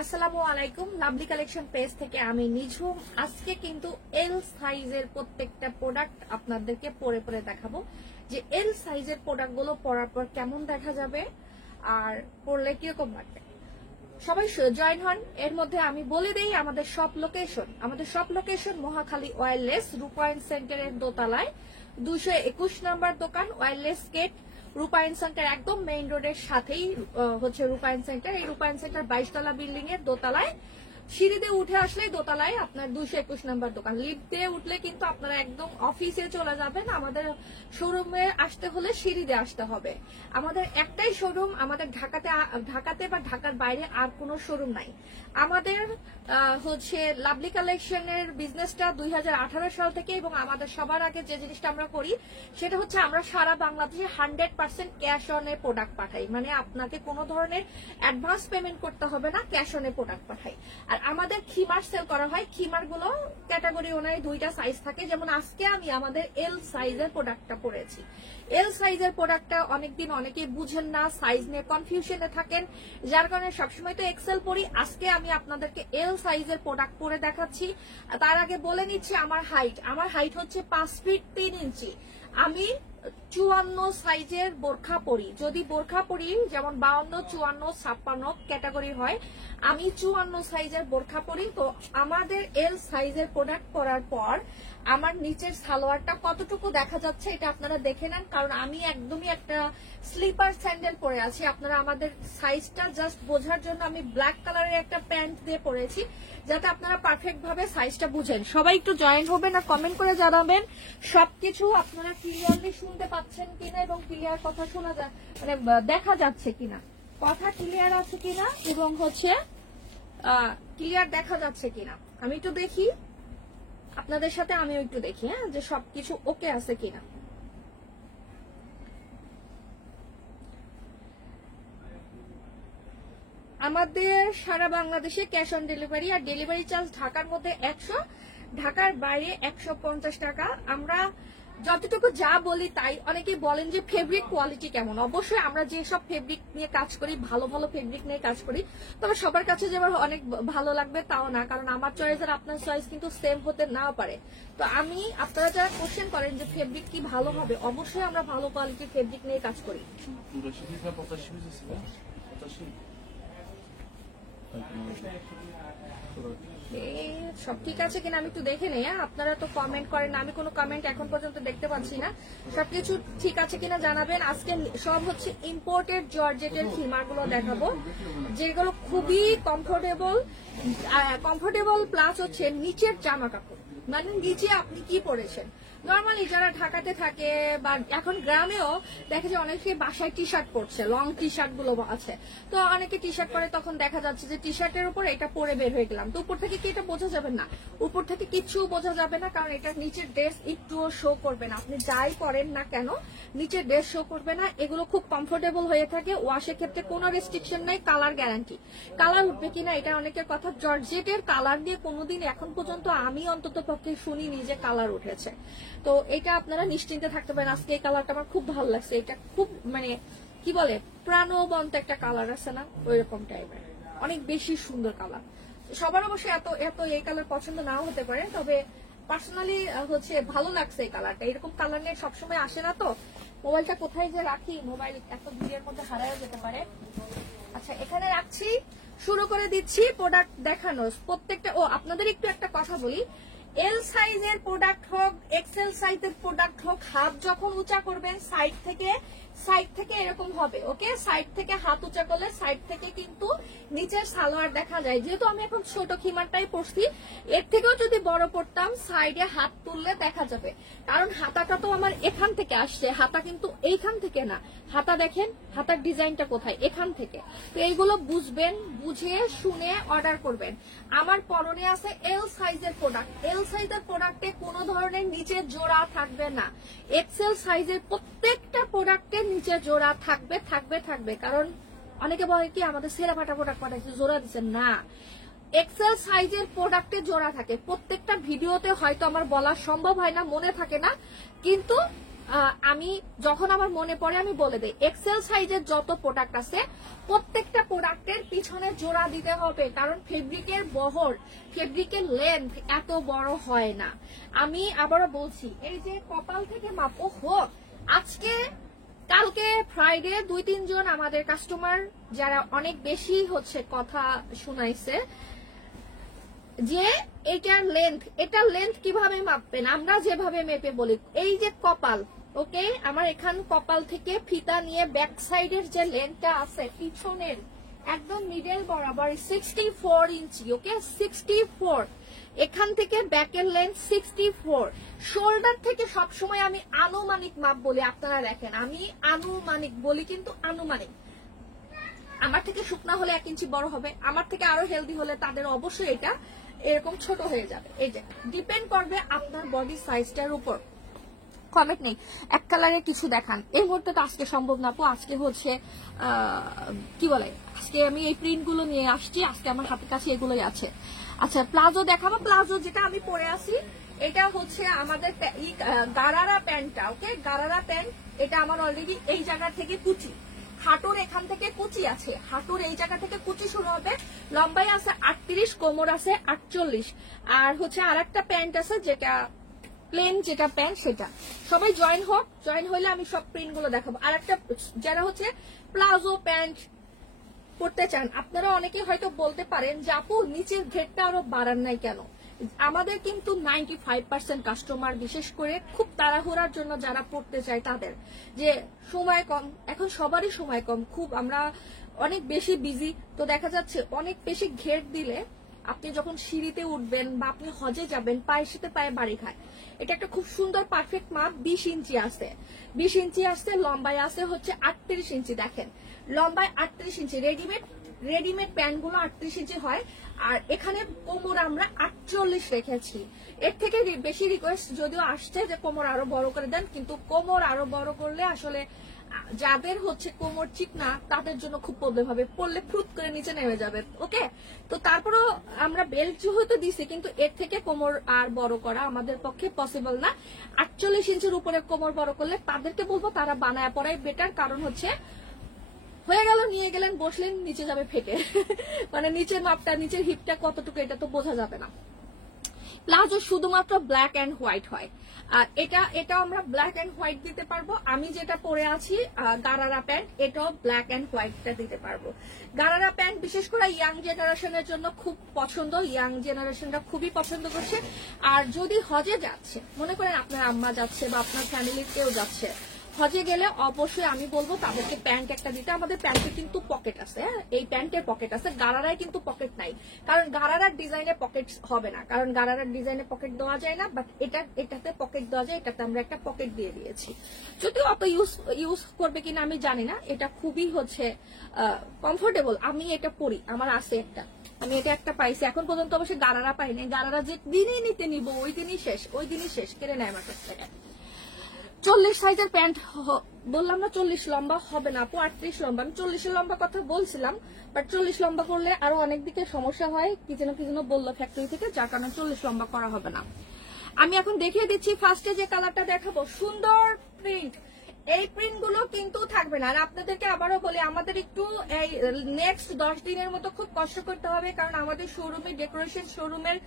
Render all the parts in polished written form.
আসসালামু আলাইকুম, lovely collection page থেকে আমি নিঝুম। আজকে কিন্তু এল সাইজের প্রত্যেকটা প্রোডাক্ট আপনাদেরকে পরে পরে দেখাবো যে এল সাইজের প্রোডাক্টগুলো পরার পর কেমন দেখা যাবে আর পরলে কিরকম লাগবে। সবাই জয়েন হন। এর মধ্যে আমি বলে দেই আমাদের সব লোকেশন মহাখালী ওয়্যারলেস রূপায়ণ সেন্টারের দোতলায় 221 নম্বর দোকান, ওয়্যারলেস গেট, রূপায়ণ সেন্টার একদম মেইন রোডের সাথেই হচ্ছে রূপায়ণ সেন্টার। এই রূপায়ণ সেন্টার 22 তলা বিল্ডিং এর দোতলায় সিঁড়ি দিয়ে উঠে আসলেই দোতলায় আপনার 221 নম্বর দোকান। লিফট দিয়ে উঠলে কিন্তু আপনারা একদম অফিসে চলে যাবেন। আমাদের শোরুমে আসতে হলে সিঁড়ি দিয়ে আসতে হবে। আমাদের একটাই শোরুম, আমাদের ঢাকাতে বা ঢাকার বাইরে আর কোনো শোরুম নাই। আমাদের হচ্ছে লাভলি কালেকশনের বিজনেসটা 2018 সাল থেকে, এবং আমাদের সবার আগে যে জিনিসটা আমরা করি সেটা হচ্ছে আমরা সারা বাংলাদেশে 100% ক্যাশ অনে প্রোডাক্ট পাঠাই। মানে আপনাকে কোনো ধরনের অ্যাডভান্স পেমেন্ট করতে হবে না, ক্যাশ অনে প্রোডাক্ট পাঠাই। আর আমাদের খিমার সেল করা হয়। খিমার গুলো ক্যাটাগরি অনুযায়ী 2টা সাইজ থাকে। যেমন আজকে আমি আমাদের এল সাইজের প্রোডাক্টটা পরেছি। এল সাইজের প্রোডাক্টটা অনেকদিন অনেকেই বুঝেন না, সাইজ নিয়ে কনফিউশনে থাকেন, যার কারণে সবসময় তো এক্সেল পরি। আজকে আমি আপনাদেরকে এল সাইজের প্রোডাক্ট পরে দেখাচ্ছি। তার আগে বলে নিচ্ছি আমার হাইট হচ্ছে 5 ফিট 3 ইঞ্চি। আমি 54 সাইজের বোরখা পরি। যদি বোরখা পরি যেমন 52, 54, 56 ক্যাটাগরি হয়, আমি 54 সাইজের বোরখা পরি। তো আমাদের এল সাইজের প্রোডাক্ট পরার পর আমার নিচের সালোয়ারটা কতটুকু দেখা যাচ্ছে এটা আপনারা দেখে নেন, কারণ আমি একদমই একটা স্লিপার স্যান্ডেল পরে আছি। আপনারা আমাদের সাইজটা জাস্ট বোঝার জন্য আমি ব্ল্যাক কালারের একটা প্যান্ট দিয়ে পরেছি, যাতে আপনারা পারফেক্ট ভাবে সাইজটা বুঝেন। সবাই একটু জয়েন হবেন আর কমেন্ট করে জানাবেন সবকিছু আপনারা ক্লিয়ারলি শুনতে পাচ্ছেন কিনা এবং ক্লিয়ার কথা শোনা যায়, মানে দেখা যাচ্ছে কিনা, কথা ক্লিয়ার আছে কিনা এবং হচ্ছে ক্লিয়ার দেখা যাচ্ছে কিনা। আমি একটু দেখি আপনাদের সাথে, আমিও একটু দেখি হ্যাঁ যে সবকিছু ওকে আছে কিনা। আমাদের সারা বাংলাদেশে ক্যাশ অন ডেলিভারি, আর ডেলিভারি চার্জ ঢাকার মধ্যে 100, ঢাকার বাইরে 150 টাকা। আমরা যতটুকু যা বলি তাই। অনেকেই বলেন যে ফেব্রিক কোয়ালিটি কেমন। অবশ্যই আমরা যেসব ফেব্রিক নিয়ে কাজ করি ভালো ভালো ফেব্রিক নিয়ে কাজ করি, তবে সবার কাছে যে আবার অনেক ভালো লাগবে তাও না, কারণ আমার চয়েস আর আপনার চয়েস কিন্তু সেম হতে নাও পারে। তো আমি আপনারা যারা কোশ্চেন করেন যে ফেব্রিক কি ভালো হবে, অবশ্যই আমরা ভালো কোয়ালিটির ফেব্রিক নিয়ে কাজ করি। সব ঠিক আছে কিনা আমি একটু দেখে নেই। আপনারা তো কমেন্ট করেন না, আমি কোনো কমেন্ট এখন পর্যন্ত দেখতে পাচ্ছি না। সবকিছু ঠিক আছে কিনা জানাবেন। আজকে সব হচ্ছে ইম্পোর্টেড জর্জেটের খিমার গুলো দেখাবো, যেগুলো খুবই কমফোর্টেবল প্লাস হচ্ছে নিচের জামা কাপড়, মানে নিচে আপনি কি পরেছেন। নর্মালি যারা ঢাকাতে থাকে বা এখন গ্রামেও দেখে যে অনেকে বাসায় টি শার্ট পরছে, লং টি শার্ট গুলো আছে। তো অনেকে টি শার্ট পরে, তখন দেখা যাচ্ছে যে টি শার্টের উপর এটা পরে বের হয়ে গেলাম, তো উপর থেকে কি এটা বোঝা যাবে না? উপর থেকে কিছু বোঝা যাবে না, কারণ এটা নিচের ড্রেস একটুও শো করবে না। আপনি যাই পরেন না কেন নিচের ড্রেস শো করবে না। এগুলো খুব কমফোর্টেবল হয়ে থাকে। ওয়াশের ক্ষেত্রে কোনো রেস্ট্রিকশন নাই, কালার গ্যারান্টি। কালার উঠবে কিনা এটা অনেকের কথা। জর্জেটের কালার দিয়ে কোনোদিন এখন পর্যন্ত আমি অন্তত পক্ষে শুনিনি যে কালার উঠেছে। তো এটা আপনারা নিশ্চিন্তে থাকতে পারেন। আজকে এই কালারটা আমার খুব ভালো লাগছে। এটা খুব মানে কি বলে প্রাণবন্ত একটা কালার আছে না, ওই রকম টাইপের অনেক বেশি সুন্দর কালার। সবার অবশ্যই এত এত এই কালার পছন্দ নাও হতে পারে, তবে পার্সোনালি হচ্ছে ভালো লাগছে এই কালারটা। এরকম কালার নিয়ে সবসময় আসে না। তো মোবাইলটা কোথায় যে রাখি, মোবাইল এত ভিড়ের মধ্যে হারায় যেতে পারে। আচ্ছা এখানে রাখছি, শুরু করে দিচ্ছি প্রোডাক্ট দেখানো প্রত্যেকটা। ও আপনাদের একটু একটা কথা বলি, এল সাইজের প্রোডাক্ট হোক এক্সেল সাইজের প্রোডাক্ট হোক, হাত যখন উঁচা করবেন সাইড থেকে এরকম হবে। ওকে, সাইড থেকে হাত উঁচা করলে সাইড থেকে কিন্তু নিচের সালোয়ার দেখা যায়। যেহেতু আমি এখন ছোট খিমারটাই পরছি, এর থেকেও যদি বড় পড়তাম সাইডে হাত তুললে দেখা যাবে, কারণ হাতাটা তো আমার এখান থেকে আসছে, হাতা কিন্তু এইখান থেকে না। হাতা দেখেন, হাতার ডিজাইনটা কোথায়, এখান থেকে। তো এইগুলো বুঝবেন, বুঝে শুনে অর্ডার করবেন। আমার পরনে আছে এল সাইজের প্রোডাক্ট। এল সাইজের প্রোডাক্টে কোনো ধরনের নিচে জোড়া থাকবে না। এক্সেল সাইজের প্রত্যেকটা প্রোডাক্টের নিচে জোড়া থাকবে। কারণ অনেকে বলে কি আমাদের সেরা ফাটা প্রোডাক্ট পাঠাইছে জোড়া দিচ্ছেন না। এক্সেল সাইজের প্রোডাক্টে জোড়া থাকে। প্রত্যেকটা ভিডিওতে হয়তো আমার বলা সম্ভব হয় না, মনে থাকে না, কিন্তু আমি যখন আমার মনে পড়ে আমি বলে দিই, এক্সেল সাইজের যত প্রোডাক্ট আছে প্রত্যেকটা প্রোডাক্টের পিছনে জোড়া দিতে হবে, কারণ ফেব্রিকের বহর, ফেব্রিকের লেন্থ এত বড় হয় না। আমি আবারও বলছি, এই যে কপাল থেকে মাপ হোক, আজকে কালকে ফ্রাইডে 2-3 জন আমাদের কাস্টমার যারা অনেক বেশি হচ্ছে কথা শুনাইছে যে এটার লেন্থ কিভাবে মাপবেন, আমরা যেভাবে মেপে বলি, এই যে কপাল, ওকে, আমার এখান কপাল থেকে ফিতা নিয়ে ব্যাক সাইডের যে লেন্থটা আছে পিছনের একদম মিডল বরাবর 64 ইঞ্চি, ওকে, 64, এখান থেকে ব্যাকের লেন্থ 64, শোল্ডার থেকে সবসময় আমি আনুমানিক মাপ বলি, আপনারা দেখেন আমি আনুমানিক বলি, কিন্তু আনুমানিক, আমার থেকে শুকনা হলে 1 ইঞ্চি বড় হবে, আমার থেকে আরো হেলদি হলে তাদের অবশ্যই এটা এরকম ছোট হয়ে যাবে। এই যে ডিপেন্ড করবে আপনার বডি সাইজটার উপর। কমেন্ট নেই, এক কালারে কিছু দেখান, এই মুহূর্তে তো আজকে সম্ভব না আপু, আজকে হচ্ছে কি বলে, আজকে আমি এই প্রিন্ট গুলো নিয়ে আসছি, আজকে আমার হাতের কাছে এগুলোই আছে। আচ্ছা, প্লাজো দেখাবো। প্লাজো যেটা আমি পরে আছি এটা হচ্ছে আমাদের গারারা প্যান্টটা, ওকে, গারারা প্যান্ট, এটা আমার অলরেডি এই জায়গা থেকে কুচি, হাঁটুর এখান থেকে কুচি আছে, হাঁটুর এই জায়গা থেকে কুচি শুরু হবে, লম্বাই আছে 38, কোমর আছে 48, আর হচ্ছে আর একটা প্যান্ট আছে যেটা প্লেন, যেটা প্যান্ট, সেটা সবাই জয়েন হোক, জয়েন হইলে আমি সব প্রিন্ট গুলো দেখাবো। আর একটা যারা হচ্ছে প্লাজো প্যান্ট পড়তে চান, আপনারা অনেকে হয়তো বলতে পারেন যে আপু নিচের ঘেরটা আরো বাড়ান নাই কেন, আমাদের কিন্তু 95% কাস্টমার, বিশেষ করে খুব তাড়াহুড়ার জন্য যারা পড়তে চায় তাদের, যে সময় কম, এখন সবারই সময় কম, খুব আমরা অনেক বেশি বিজি, তো দেখা যাচ্ছে অনেক বেশি ঘের দিলে আপনি যখন সিঁড়িতে উঠবেন বা আপনি হজে যাবেন পায়ের সাথে পায়ে বাড়ি খায়। এটা একটা খুব সুন্দর পারফেক্ট মাপ, 20 ইঞ্চি আছে, 20 ইঞ্চি আসছে, লম্বায় আছে হচ্ছে 38 ইঞ্চি, দেখেন লম্বায় 38 ইঞ্চি, রেডিমেড প্যান্ট গুলো 38 ইঞ্চি হয়, আর এখানে কোমর আমরা 48 রেখেছি। এর থেকে বেশি রিকোয়েস্ট যদিও আসছে যে কোমর আরো বড় করে দেন, কিন্তু কোমর আরো বড় করলে আসলে যাদের হচ্ছে কোমর চিকনা তাদের জন্য খুব প্রবলেম হবে, পড়লে ফ্রুত করে নিচে নেমে যাবে, ওকে। তো তারপরও আমরা বেল্ট হয়তো দিছি, কিন্তু এর থেকে কোমর আর বড় করা আমাদের পক্ষে পসিবল না। 48 ইঞ্চির উপরে কোমর বড় করলে তাদেরকে বলবো তারা বানায় পড়াই বেটার, কারণ হচ্ছে হয়ে গেল, নিয়ে গেলেন, বসলেন, নিচে যাবে ফেটে মানে নিচের মাপটা, নিচের হিপটা কতটুকু এটা তো বোঝা যাবে না। প্লাজো শুধুমাত্র ব্ল্যাক এন্ড হোয়াইট হয়, আর এটা আমরা ব্ল্যাক এন্ড হোয়াইট দিতে পারবো। আমি যেটা পরে আছি গারারা প্যান্ট, এটাও ব্ল্যাক এন্ড হোয়াইটটা দিতে পারবো। গারারা প্যান্ট বিশেষ করে ইয়াং জেনারেশনের জন্য খুব পছন্দ, ইয়াং জেনারেশনটা খুবই পছন্দ করছে। আর যদি হজে যাচ্ছে, মনে করেন আপনার আম্মা যাচ্ছে বা আপনার ফ্যামিলির কেউ যাচ্ছে, হজে গেলে অবশ্যই আমি বলবো তাদেরকে প্যান্ট একটা দিতে। আমাদের প্যান্টে কিন্তু পকেট আছে, এই প্যান্টের পকেট আছে, গারারায় কিন্তু পকেট নাই, কারণ গারারার ডিজাইনে পকেট হবে না, কারণ গারারার ডিজাইনে পকেট দেওয়া যায় না, বাট এটাতে পকেট দেওয়া যায়, এটাতে আমরা একটা পকেট দিয়ে দিয়েছি। যদিও অত ইউজ করবে কিনা আমি জানি না, এটা খুবই হচ্ছে কমফোর্টেবল, আমি এটা পরি, আমার আছে একটা, আমি এটা একটা পাইছি, এখন পর্যন্ত অবশ্যই গারারা পাইনি, গারারা যে দিনই নিতে নিব ওই দিনই শেষ কেড়ে নেয় আমার কাছ থেকে। 40 সাইজের প্যান্ট বললাম না, 40 লম্বা হবে না আপু, 38 লম্বা, আমি 40 লম্বা কথা বলছিলাম, বাট 40 লম্বা করলে আরো অনেক দিকে সমস্যা হয়, কি যেন বললো ফ্যাক্টরি থেকে, যার কারণে 40 লম্বা করা হবে না। আমি এখন দেখিয়ে দিচ্ছি, ফার্স্টে যে কালারটা দেখাবো, সুন্দর প্রিন্ট, এই প্রিন্ট গুলো কিন্তু থাকবে না। আর আপনাদেরকে আবারও বলি, আমাদের একটু এই নেক্সট 10 দিনের মতো খুব কষ্ট করতে হবে, কারণ আমাদের শোরুমের ডেকোরেশন, শোরুমের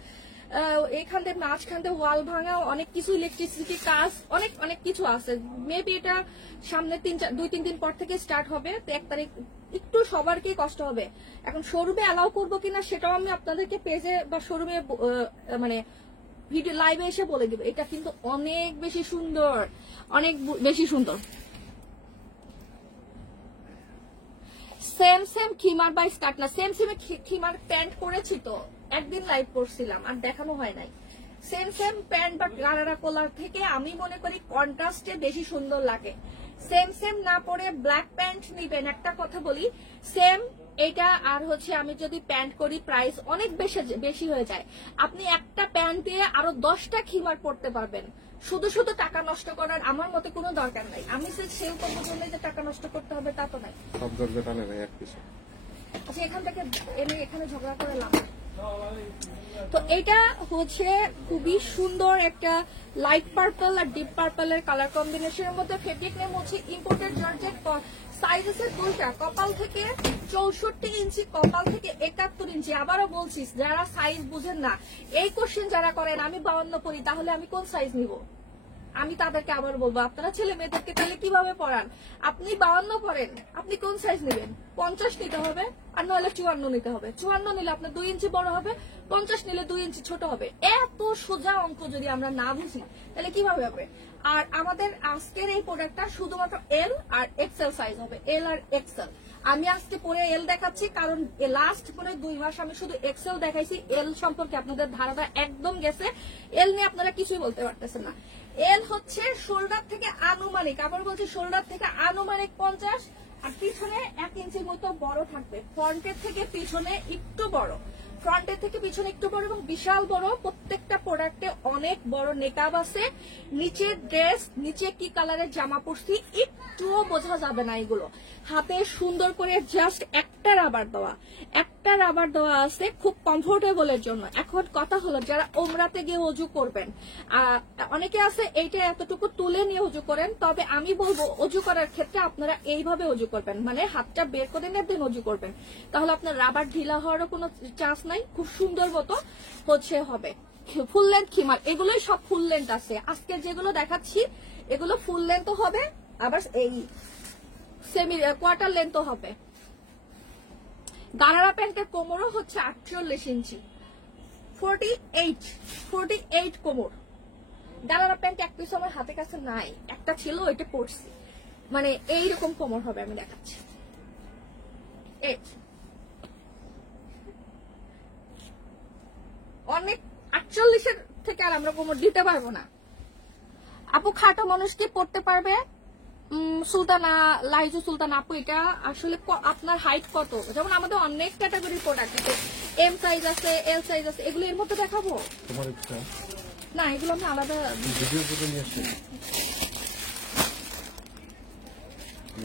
এখান থেকে মাঝখান থেকে ওয়াল ভাঙা, অনেক কিছু ইলেকট্রিসিটি কাজ, অনেক কিছু আছে। মেবি এটা সামনে 2-3 দিন পর থেকে স্টার্ট হবে, তো 1 তারিখ একটু সবারকেই কষ্ট হবে। এখন শোরুমে অ্যালাউ করবো কিনা সেটাও আমি আপনাদেরকে পেজে বা শোরুমে মানে ভিডিও লাইভে এসে বলে দিব। এটা কিন্তু অনেক বেশি সুন্দর, অনেক বেশি সুন্দর। সেম খিমার বা স্কার্ট না, সেম খিমার প্যান্ট পরেছি, তো একদিন লাইভ করছিলাম আর দেখানো হয় নাই। সেম প্যান্ট বা গারারা কলার থেকে আমি মনে করি কন্ট্রাস্টে বেশি সুন্দর লাগে। সেম না পরে ব্ল্যাক প্যান্ট নিবেন। একটা কথা বলি, সেম এটা আর হচ্ছে আমি যদি প্যান্ট করি প্রাইস অনেক বেশি হয়ে যায়। আপনি একটা প্যান্ট দিয়ে আরো 10টা খিমার পরতে পারবেন। শুধু টাকা নষ্ট করার আমার মতে কোনো দরকার নাই। আমি সেল করবো জন্য যে টাকা নষ্ট করতে হবে তা তো নাই। সব দরজা টানে ভাই এক পিছে। আচ্ছা, এখান থেকে এনে এখানে ঝগড়া করে লাভ। তো এটা হচ্ছে খুবই সুন্দর একটা লাইট পার্পল আর ডিপ পার্পলের কালার কম্বিনেশনের মধ্যে ফেব্রিক নেম হচ্ছে ইম্পোর্টেড জর্জেট। সাইজ আছে দুইটা, কপাল থেকে 64 ইঞ্চি, কপাল থেকে 71 ইঞ্চি। আবারও বলছিস, যারা সাইজ বুঝেন না, এই কোশ্চেন যারা করেন আমি 52 পরি, তাহলে আমি কোন সাইজ নিব? আমি তাদেরকে আবার বলবো, আপনারা ছেলে মেয়েদেরকে তাহলে কিভাবে পড়ান? আপনি 52 পড়েন, আপনি কোন সাইজ নেবেন? 50 নিতে হবে, আর নইলে 54 নিতে হবে। 54 নিলে আপনার 2 ইঞ্চি বড় হবে, 50 নিলে 2 ইঞ্চি ছোট হবে। এত সোজা অঙ্ক যদি আমরা না বুঝি তাহলে কিভাবে হবে? আর আমাদের আজকের এই প্রোডাক্টটা শুধুমাত্র এল আর এক্সেল সাইজ হবে, এল আর এক্সেল। আমি আজকে পরে এল দেখাচ্ছি, কারণ লাস্ট পরে 2 মাস আমি শুধু এক্সেল দেখাইছি। এল সম্পর্কে আপনাদের ধারণা একদম গেছে, এল নিয়ে আপনারা কিছুই বলতে পারতেছেন না। এল হচ্ছে শোল্ডার থেকে আনুমানিক, আবার বলছি শোল্ডার থেকে আনুমানিক 50, আর পিছনে 1 ইঞ্চির মতো বড় থাকবে। ফ্রন্টের থেকে পিছনে একটু বড়, ফ্রন্টের থেকে পিছনে একটু বড় এবং বিশাল বড়। প্রত্যেকটা প্রোডাক্টে অনেক বড় নেকআপ আছে। নিচের ড্রেস, নিচে কি কালারের জামা পরছি একটুও বোঝা যাবে না। এগুলো হাতে সুন্দর করে জাস্ট একটা রাবার দেওয়া, একটা রাবার দেওয়া আছে খুব কমফোর্টেবলের জন্য। এখন কথা হলো, যারা ওমরাতে গিয়ে অজু করবেন, অনেকে আছে এইটা এতটুকু তুলে নিয়ে অজু করেন, তবে আমি বলবো অজু করার ক্ষেত্রে আপনারা এইভাবে অজু করবেন, মানে হাতটা বের করে নিয়ে দেন অজু করবেন, তাহলে আপনার রাবার ঢিলা হওয়ারও কোনো চান্স নাই। খুব সুন্দর মতো হচ্ছে হবে। ফুল লেন্থ খিমার, এগুলোই সব ফুল লেন্থ আছে। আজকে যেগুলো দেখাচ্ছি এগুলো ফুল লেন্থ হবে, আবার এই সেমি কোয়ার্টার লেন্থ হবে। গারারা প্যান্টের কোমরও হচ্ছে 48 ইঞ্চি, 48 কোমর। গারারা প্যান্ট এক পিস আমার হাতে কাছে নাই, একটা ছিল ওইটা পরছি, মানে এইরকম কোমর হবে। আমি দেখাচ্ছি, অনেক 48-এর থেকে আর আমরা কোমর দিতে পারবো না। আপু খাটো মানুষ কি পড়তে পারবে? সুলতানা, লাইজু সুলতান আপু, এটা আসলে আপনার হাইট কত? যেমন আমাদের অনেক ক্যাটাগরির প্রোডাক্ট আছে, এম সাইজ আছে, এল সাইজ আছে, এগুলো এর মধ্যে দেখাবো না, এগুলো আমি আলাদা ভিডিও করে নিয়ে আসছি।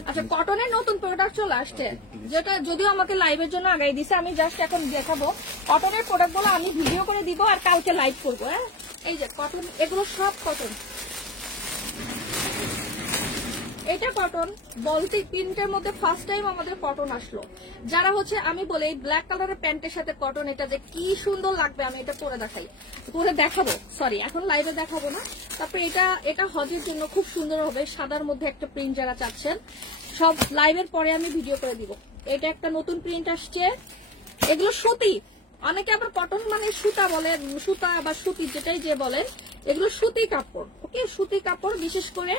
আচ্ছা, কটনের নতুন প্রোডাক্ট চলে আসছে, যেটা যদিও আমাকে লাইভের জন্য আগাই দিছে। আমি জাস্ট এখন দেখাবো কটনের প্রোডাক্টগুলো, আমি ভিডিও করে দিব আর কালকে লাইভ করবো। হ্যাঁ, এই যে কটন, এগুলো সব কটন। এটা কটন, বলতে প্রিন্টের মধ্যে ফার্স্ট টাইম আমাদের কটন আসলো। যারা হচ্ছে, আমি বলি এই ব্ল্যাক কালারের প্যান্টের সাথে কটন, এটা যে কি সুন্দর লাগবে, আমি এটা পরে দেখাবো, সরি এখন লাইভে দেখাবো না। তারপরে এটা হজের জন্য খুব সুন্দর হবে, সাদার মধ্যে একটা প্রিন্ট যারা চাচ্ছেন, সব লাইভের পরে আমি ভিডিও করে দিব। এটা একটা নতুন প্রিন্ট আসছে, এগুলো সুতি। অনেকে আবার কটন মানে সুতা বলেন, সুতা বা সুতি যেটাই যে বলেন, এগুলো সুতি কাপড়। ওকে, সুতি কাপড়, বিশেষ করে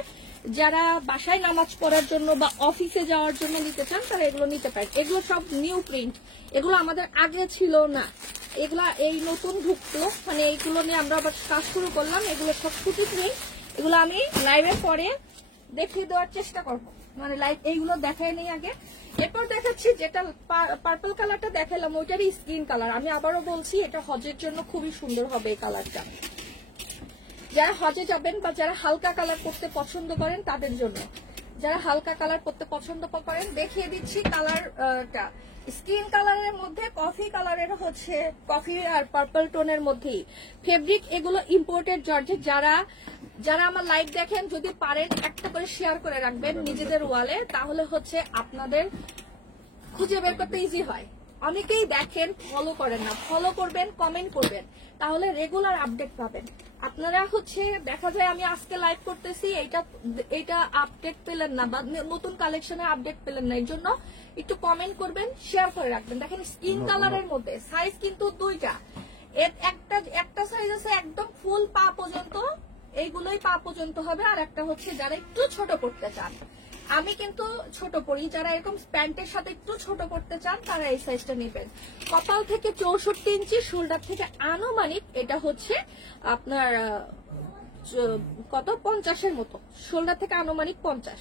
যারা বাসায় নামাজ পড়ার জন্য বা অফিসে যাওয়ার জন্য নিতে চান তারা এগুলো নিতে পারেন। এগুলো সব নিউ প্রিন্ট, এগুলো আমাদের আগে ছিল না, এগুলা এই নতুন ঢুকলো, মানে এইগুলো নিয়ে আমরা আবার কাজ শুরু করলাম। এগুলো সব সুতি প্রিন্ট, এগুলো আমি লাইভের পরে দেখিয়ে দেওয়ার চেষ্টা করবো, মানে লাইভ এইগুলো দেখাই নেই আগে। এরপর দেখাচ্ছি যেটা পার্পল কালারটা দেখালাম, ওইটারই স্কিন কালার। আমি আবারও বলছি, এটা হজের জন্য খুবই সুন্দর হবে এই কালারটা। যারা হজে যাবেন বা যারা হালকা কালার পরতে পছন্দ করেন তাদের জন্য, যারা হালকা কালার পরতে পছন্দ করেন, দেখিয়ে দিচ্ছি কালারটা। স্কিন কালারের মধ্যে কফি কালারের হচ্ছে, কফি আর পার্পল টোনের মধ্যেই ফেব্রিক। এগুলো ইম্পোর্টেড জর্জেট। যারা আমার লাইভ দেখেন, যদি পারেন একটা করে শেয়ার করে রাখবেন নিজেদের ওয়ালে, তাহলে হচ্ছে আপনাদের খুঁজে বের করতে ইজি হয়। অনেকেই দেখেন, ফলো করেন না, ফলো করবেন, কমেন্ট করবেন, তাহলে রেগুলার আপডেট পাবেন। আপনারা হচ্ছে দেখা যায় আমি আজকে লাইভ করতেছি, এটা আপডেট পেলেন না বা নতুন কালেকশনে আপডেট পেলেন না, এর জন্য একটু কমেন্ট করবেন, শেয়ার করে রাখবেন। দেখেন স্কিন কালারের মধ্যে সাইজ কিন্তু দুইটা, একটা সাইজ আছে একদম ফুল পা পর্যন্ত, এইগুলোই পা পর্যন্ত হবে, আর একটা হচ্ছে যারা একটু ছোট করতে চান। আমি কিন্তু ছোট পরি, যারা এরকম প্যান্টের সাথে একটু ছোট করতে চান তারা এই সাইজটা নেবেন। কপাল থেকে 64 ইঞ্চি, শোল্ডার থেকে আনুমানিক এটা হচ্ছে আপনার কত 50-এর মতো, শোল্ডার থেকে আনুমানিক 50।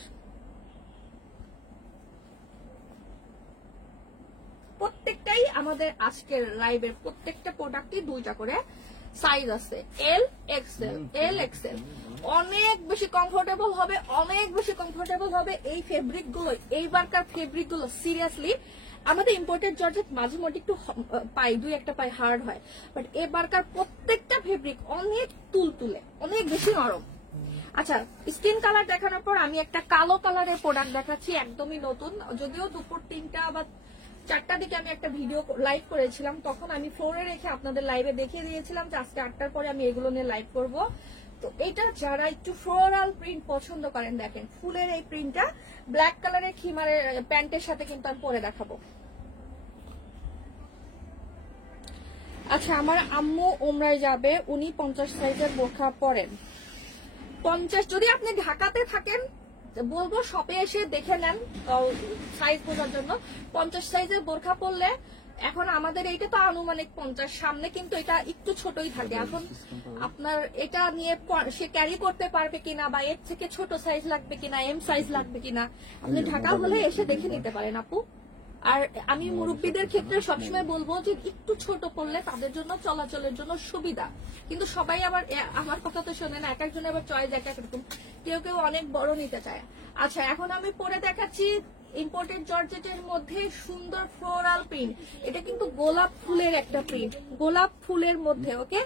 প্রত্যেকটাই আমাদের আজকের লাইভের প্রত্যেকটা প্রোডাক্টই দুইটা করে সাইজ আছে, এল এক্সেল। অনেক বেশি কমফোর্টেবল হবে, অনেক বেশি কমফোর্টেবল হবে এই ফেব্রিক গুলো, এইবারকার ফেব্রিক গুলো সিরিয়াসলি আমাদের ইম্পোর্টেড জর্জেট মাঝে মধ্যে একটু পাই, দুই একটা পাই হার্ড হয়, বাট এবারকার প্রত্যেকটা ফেব্রিক অনেক তুলতুলে, অনেক বেশি নরম। আচ্ছা, স্কিন কালার দেখানোর পর আমি একটা কালো কালারের প্রোডাক্ট দেখাচ্ছি, একদমই নতুন। যদিও দুপুর 3টা বা 4টার দিকে আমি একটা ভিডিও লাইভ করেছিলাম, তখন আমি ফ্লোরে রেখে আপনাদের লাইভে দেখিয়ে দিয়েছিলাম যে আজকে 8টার পরে আমি এগুলো নিয়ে লাইভ করব। তো এটা যারা একটু ফ্লোরাল প্রিন্ট পছন্দ করেন, দেখেন ফুলের এই প্রিন্টটা ব্ল্যাক কালারের খিমারের প্যান্টের সাথে কিন্তু আমি পরে দেখাবো। আচ্ছা, আমার আম্মু উমরায় যাবে, উনি 50 সাইজের বোরখা পরেন। 50, যদি আপনি ঢাকাতে থাকেন বলবো শপে এসে দেখে নেন সাইজ বোঝার জন্য। 50 সাইজের বোরখা পরলে, এখন আমাদের এইটা তো আনুমানিক 50, সামনে কিন্তু এটা একটু ছোটই থাকে। এখন আপনার এটা নিয়ে সে ক্যারি করতে পারবে কিনা, বা এর থেকে ছোট সাইজ লাগবে কিনা, এম সাইজ লাগবে কিনা, আপনি ঢাকা হলে এসে দেখে নিতে পারেন আপু। আর আমি মুরব্বীদের ক্ষেত্রে সবসময় বলবো যে একটু ছোট পড়লে তাদের জন্য চলাচলের জন্য সুবিধা, কিন্তু সবাই আবার আমার কথা তো শোনে না, এক একজনের আবার চয়েস এক এক রকম, কেউ কেউ অনেক বড় নিতে চায়। আচ্ছা, এখন আমি পরে দেখাচ্ছি ইম্পোর্টেড জর্জেটের মধ্যে সুন্দর ফ্লোরাল প্রিন্ট। এটা কিন্তু গোলাপ ফুলের একটা প্রিন্ট, গোলাপ ফুলের মধ্যে। ওকে,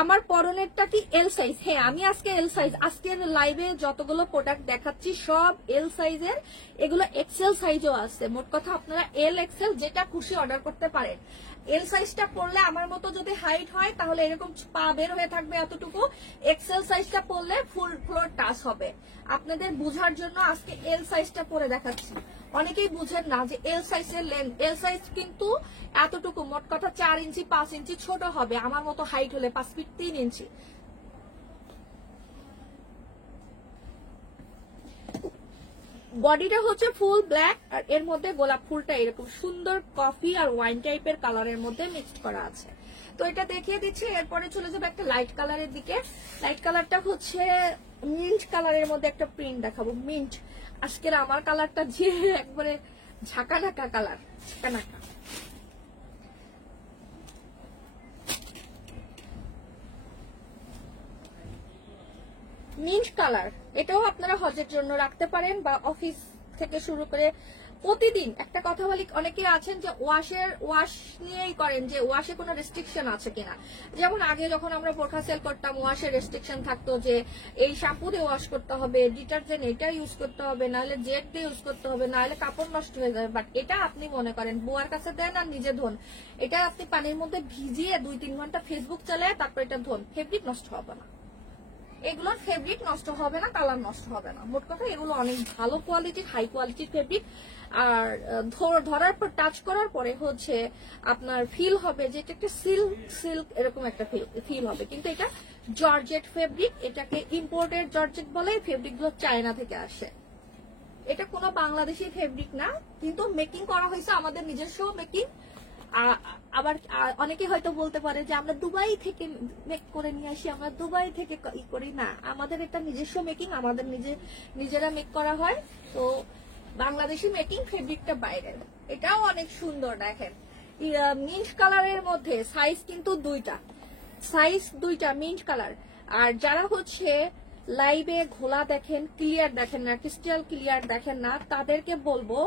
আমার পরনেরটা কি এল সাইজ? হ্যাঁ, আমি আজকে এল সাইজ, আজকের লাইভে যতগুলো প্রোডাক্ট দেখাচ্ছি সব এল সাইজের, এগুলো এক্সেল সাইজও আছে। মোট কথা আপনারা এল এক্সেল যেটা খুশি অর্ডার করতে পারেন। এল সাইজটা পরলে আমার মতো যদি হাইট হয় তাহলে এরকম পা বের হয়ে থাকবে এতটুকু, এক্সেল সাইজটা পরলে ফুল ফ্লোর টাচ হবে। আপনাদের বুঝার জন্য আজকে এল সাইজটা পরে দেখাচ্ছি। অনেকেই বুঝেন না যে এল সাইজের লেন্থ, এল সাইজ কিন্তু এতটুকু, মোট কথা 4 ইঞ্চি 5 ইঞ্চি ছোট হবে আমার মতো হাইট হলে, 5 ফিট 3 ইঞ্চি। বডিটা হচ্ছে ফুল ব্ল্যাক, আর এর মধ্যে গোলাপ ফুলটা এরকম সুন্দর কফি আর ওয়াইন টাইপের কালারের মধ্যে মিক্সড করা আছে। তো এটা দেখিয়ে দিচ্ছি, এরপরে চলে যাবে একটা লাইট কালারের দিকে। লাইট কালারটা হচ্ছে মিন্ট কালারের মধ্যে একটা প্রিন্ট দেখাবো, মিন্ট। আজকের আমার কালারটা যে একবারে ঝাঁকানাকা কালার, ঝাঁকানাকা। মিন্ট কালার, এটাও আপনারা হজের জন্য রাখতে পারেন, বা অফিস থেকে শুরু করে প্রতিদিন। একটা কথা বলি, অনেকেই আছেন যে ওয়াশ নিয়েই করেন, যে ওয়াশে কোনো রেস্ট্রিকশন আছে কিনা। যেমন আগে যখন আমরা বোরখা সেল করতাম, ওয়াশের রেস্ট্রিকশন থাকতো যে এই শ্যাম্পু দিয়ে ওয়াশ করতে হবে, ডিটারজেন্ট এটা ইউজ করতে হবে, নাহলে জেট দিয়ে ইউজ করতে হবে, নাহলে কাপড় নষ্ট হয়ে যাবে। বাট এটা আপনি মনে করেন বুয়ার কাছে দেন আর নিজে ধোন, এটা আপনি পানির মধ্যে ভিজিয়ে 2-3 ঘন্টা ফেসবুক চালায় তারপর এটা ধোন, ফেব্রিক নষ্ট হবে না। এগুলোর ফেব্রিক নষ্ট হবে না, কালার নষ্ট হবে না। মোট কথা এগুলো অনেক ভালো কোয়ালিটির, হাই কোয়ালিটির ফেব্রিক। আর ধরার পর টাচ করার পরে হচ্ছে আপনার ফিল হবে যে এটা একটা সিল্ক এরকম একটা ফিল হবে, কিন্তু এটা জর্জেট ফেব্রিক। এটাকে ইম্পোর্টেড জর্জেট বলে, ফেব্রিক গুলো চায়না থেকে আসে। এটা কোনো বাংলাদেশি ফেব্রিক না, কিন্তু মেকিং করা হয়েছে আমাদের নিজস্ব মেকিং। আবার অনেকে হয়তো বলতে পারে যে আমরা দুবাই থেকে মেক করে নিয়ে আসি, আমরা দুবাই থেকে ই করি না, আমাদের এটা নিজস্ব মেকিং, আমাদের নিজেরা মেক করা হয়। তো বাংলাদেশি মেকিং, ফেব্রিকটা বাইরের। এটাও অনেক সুন্দর, দেখেন মিন্ট কালারের মধ্যে সাইজ কিন্তু দুইটা মিন্ট কালার। আর যারা হচ্ছে লাইভে ঘোলা দেখেন, ক্লিয়ার দেখেন না, ক্রিস্টাল ক্লিয়ার দেখেন না, তাদেরকে বলবো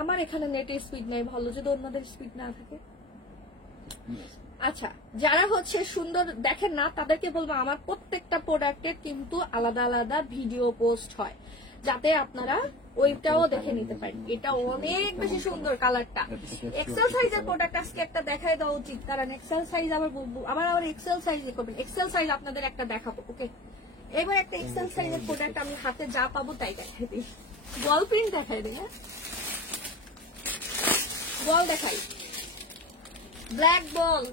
আমার এখানে নেটের স্পিড নেই ভালো, যদি অন্যদের স্পিড না থাকে। আচ্ছা, যারা হচ্ছে সুন্দর দেখেন না তাদেরকে বলবো আমার প্রত্যেকটা প্রোডাক্টের কিন্তু আলাদা আলাদা ভিডিও পোস্ট হয়, যাতে আপনারা ওইটাও দেখে নিতে পারেন। এটা অনেক বেশি সুন্দর কালারটা। এক্সেল সাইজের প্রোডাক্ট আজকে একটা দেখাই দেওয়া উচিত, কারণ এক্সেল সাইজ আবার এক্সেল সাইজ করবেন। এক্সেল সাইজ আপনাদের একটা দেখাবো। ওকে, এবার একটা এক্সেল সাইজের প্রোডাক্ট আমি হাতে যা পাবো তাই দেখাই দিই। বল প্রিন্ট দেখাই দিই, হ্যাঁ বল দেখাই, ব্ল্যাক বল।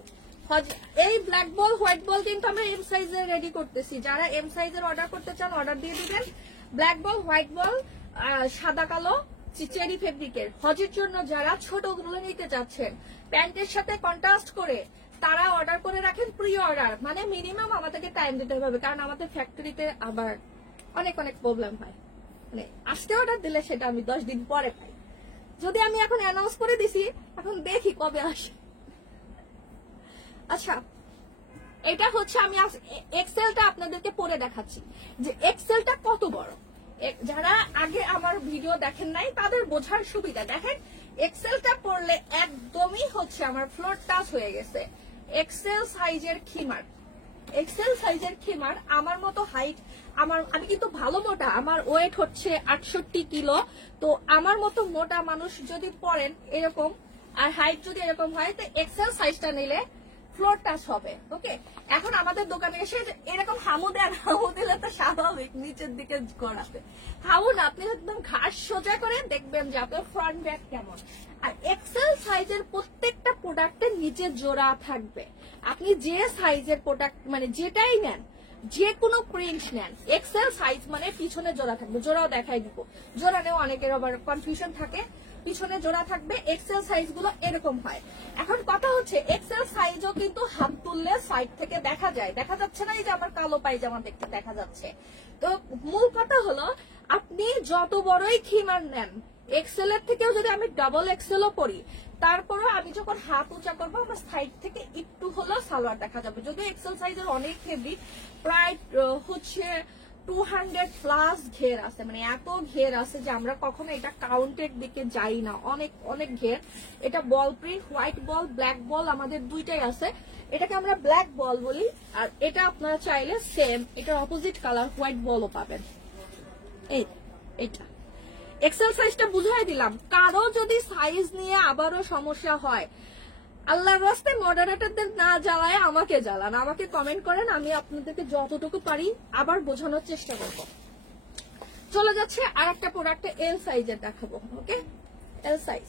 এই ব্ল্যাক বল হোয়াইট বল কিন্তু আমরা এম সাইজে রেডি করতেছি। যারা এম সাইজের অর্ডার করতে চান অর্ডার দিয়ে দিবেন। ব্ল্যাক বল, হোয়াইট বল, সাদা কালো চেরি ফেব্রিকের। হজের জন্য যারা ছোট গুলো নিতে চাচ্ছেন প্যান্টের সাথে কন্ট্রাস্ট করে, তারা অর্ডার করে রাখেন প্রি অর্ডার, মানে মিনিমাম আমাদেরকে টাইম দিতে হবে, কারণ আমাদের ফ্যাক্টরিতে আবার অনেক প্রবলেম হয়। মানে আজকে অর্ডার দিলে সেটা আমি 10 দিন পরে পাই। যদি আমি এখন অ্যানাউন্স করে দিছি, এখন দেখি কবে আসে। আচ্ছা, এটা হচ্ছে আমি এক্সেলটা আপনাদেরকে পরে দেখাচ্ছি যে এক্সেলটা কত বড়। যারা আগে আমার ভিডিও ভিডিও দেখেন নাই তাদের বোঝার সুবিধা দেখেন এক্সেলটা পরলে একদমই হচ্ছে আমার ফ্লোর টাচ হয়ে গেছে। এক্সেল সাইজের খিমার, এক্সেল সাইজের খিমার আমার মতো হাইট, আমি কিন্তু ভালো মোটা, আমার ওয়েট হচ্ছে 68 কিলো। তো আমার মতো মোটা মানুষ যদি পরেন এরকম আর হাইট যদি এরকম হয় তো এক্সেল সাইজটা নিলে ফ্লোর টাচ হবে। ওকে, এখন আমাদের দোকানে এসে এরকম হামু দেন, হামু দিলে তো স্বাভাবিক নিচের দিকে গড়াবে। হামু না, আপনি একদম ঘাস সোজা করে দেখবেন যে আপনার ফ্রন্ট ব্যাক কেমন। আর এক্সেল সাইজের প্রত্যেকটা প্রোডাক্টের নিচে জোড়া থাকবে। আপনি যে সাইজের প্রোডাক্ট মানে যেটাই নেন, যে কোনো প্রিন্ট নেন, এক্সেল সাইজ মানে পিছনে জোড়া থাকবে। জোড়াও দেখাই দিব, জোড়া নেও অনেকের আবার কনফিউশন থাকে, পিছনে জোড়া থাকবে। এক্সেল সাইজ গুলো এরকম হয়। এখন কথা হচ্ছে এক্সেল সাইজও কিন্তু হাত তুললে সাইড থেকে দেখা যায়, দেখা যাচ্ছে না এই যে আমার কালো পায়জামা দেখতে দেখা যাচ্ছে। তো মূল কথা হলো আপনি যত বড়ই খিমার নেন, এক্সেল এর থেকেও যদি আমি ডাবল এক্সেলও পরি, তারপরও আমি যখন হাত উঁচা করবো আমার সাইড থেকে একটু হলেও সালোয়ার দেখা যাবে। যদিও এক্সেল সাইজের অনেক হেভি, প্রায় হচ্ছে 200 প্লাস ঘের আছে, মানে এত ঘের আছে যে আমরা কখনো এটা কাউন্টের দিকে যাই না, অনেক অনেক ঘের। এটা বল প্রিন্ট, হোয়াইট বল, ব্ল্যাক বল আমাদের দুইটাই আছে। এটাকে আমরা ব্ল্যাক বল বলি, আর এটা আপনারা চাইলে সেম এটার অপোজিট কালার হোয়াইট বলও পাবেন। এইটা এক্সেল সাইজটা বুঝাই দিলাম। কারো যদি সাইজ নিয়ে আবারও সমস্যা হয়, আল্লাহর রাস্তায় মডারেটরদের না জ্বালায় আমাকে জ্বালান, আমাকে কমেন্ট করেন, আমি আপনাদেরকে যতটুকু পারি আবার বোঝানোর চেষ্টা করব। চলে যাচ্ছে আর একটা প্রোডাক্টে এল সাইজের দেখাবো। ওকে, এল সাইজ,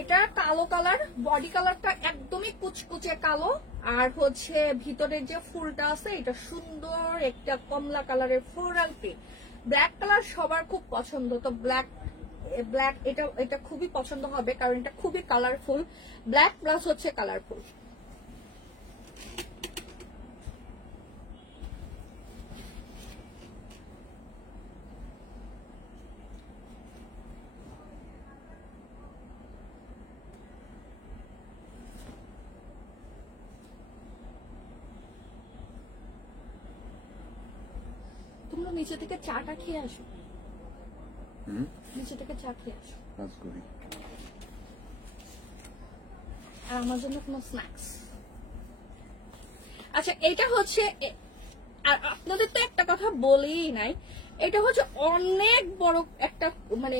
এটা কালো কালার, বডি কালারটা একদমই কুচকুচে কালো, আর হচ্ছে ভিতরের যে ফুলটা আছে এটা সুন্দর একটা কমলা কালারের ফ্লোরাল প্রিন্ট। ব্ল্যাক কালার সবার খুব পছন্দ, তো ব্ল্যাক এটা খুবই পছন্দ হবে কারণ এটা খুবই কালারফুল, ব্ল্যাক প্লাস হচ্ছে কালারফুল। তোমরা নিচে থেকে চাটা খেয়ে আসো, নিচে থেকে চা খেয়ে আসো, আর আমার জন্য কোনো স্ন্যাক্স। আচ্ছা, এটা হচ্ছে, আর আপনাদের তো একটা কথা বলেই নাই, এটা হচ্ছে অনেক বড় একটা, মানে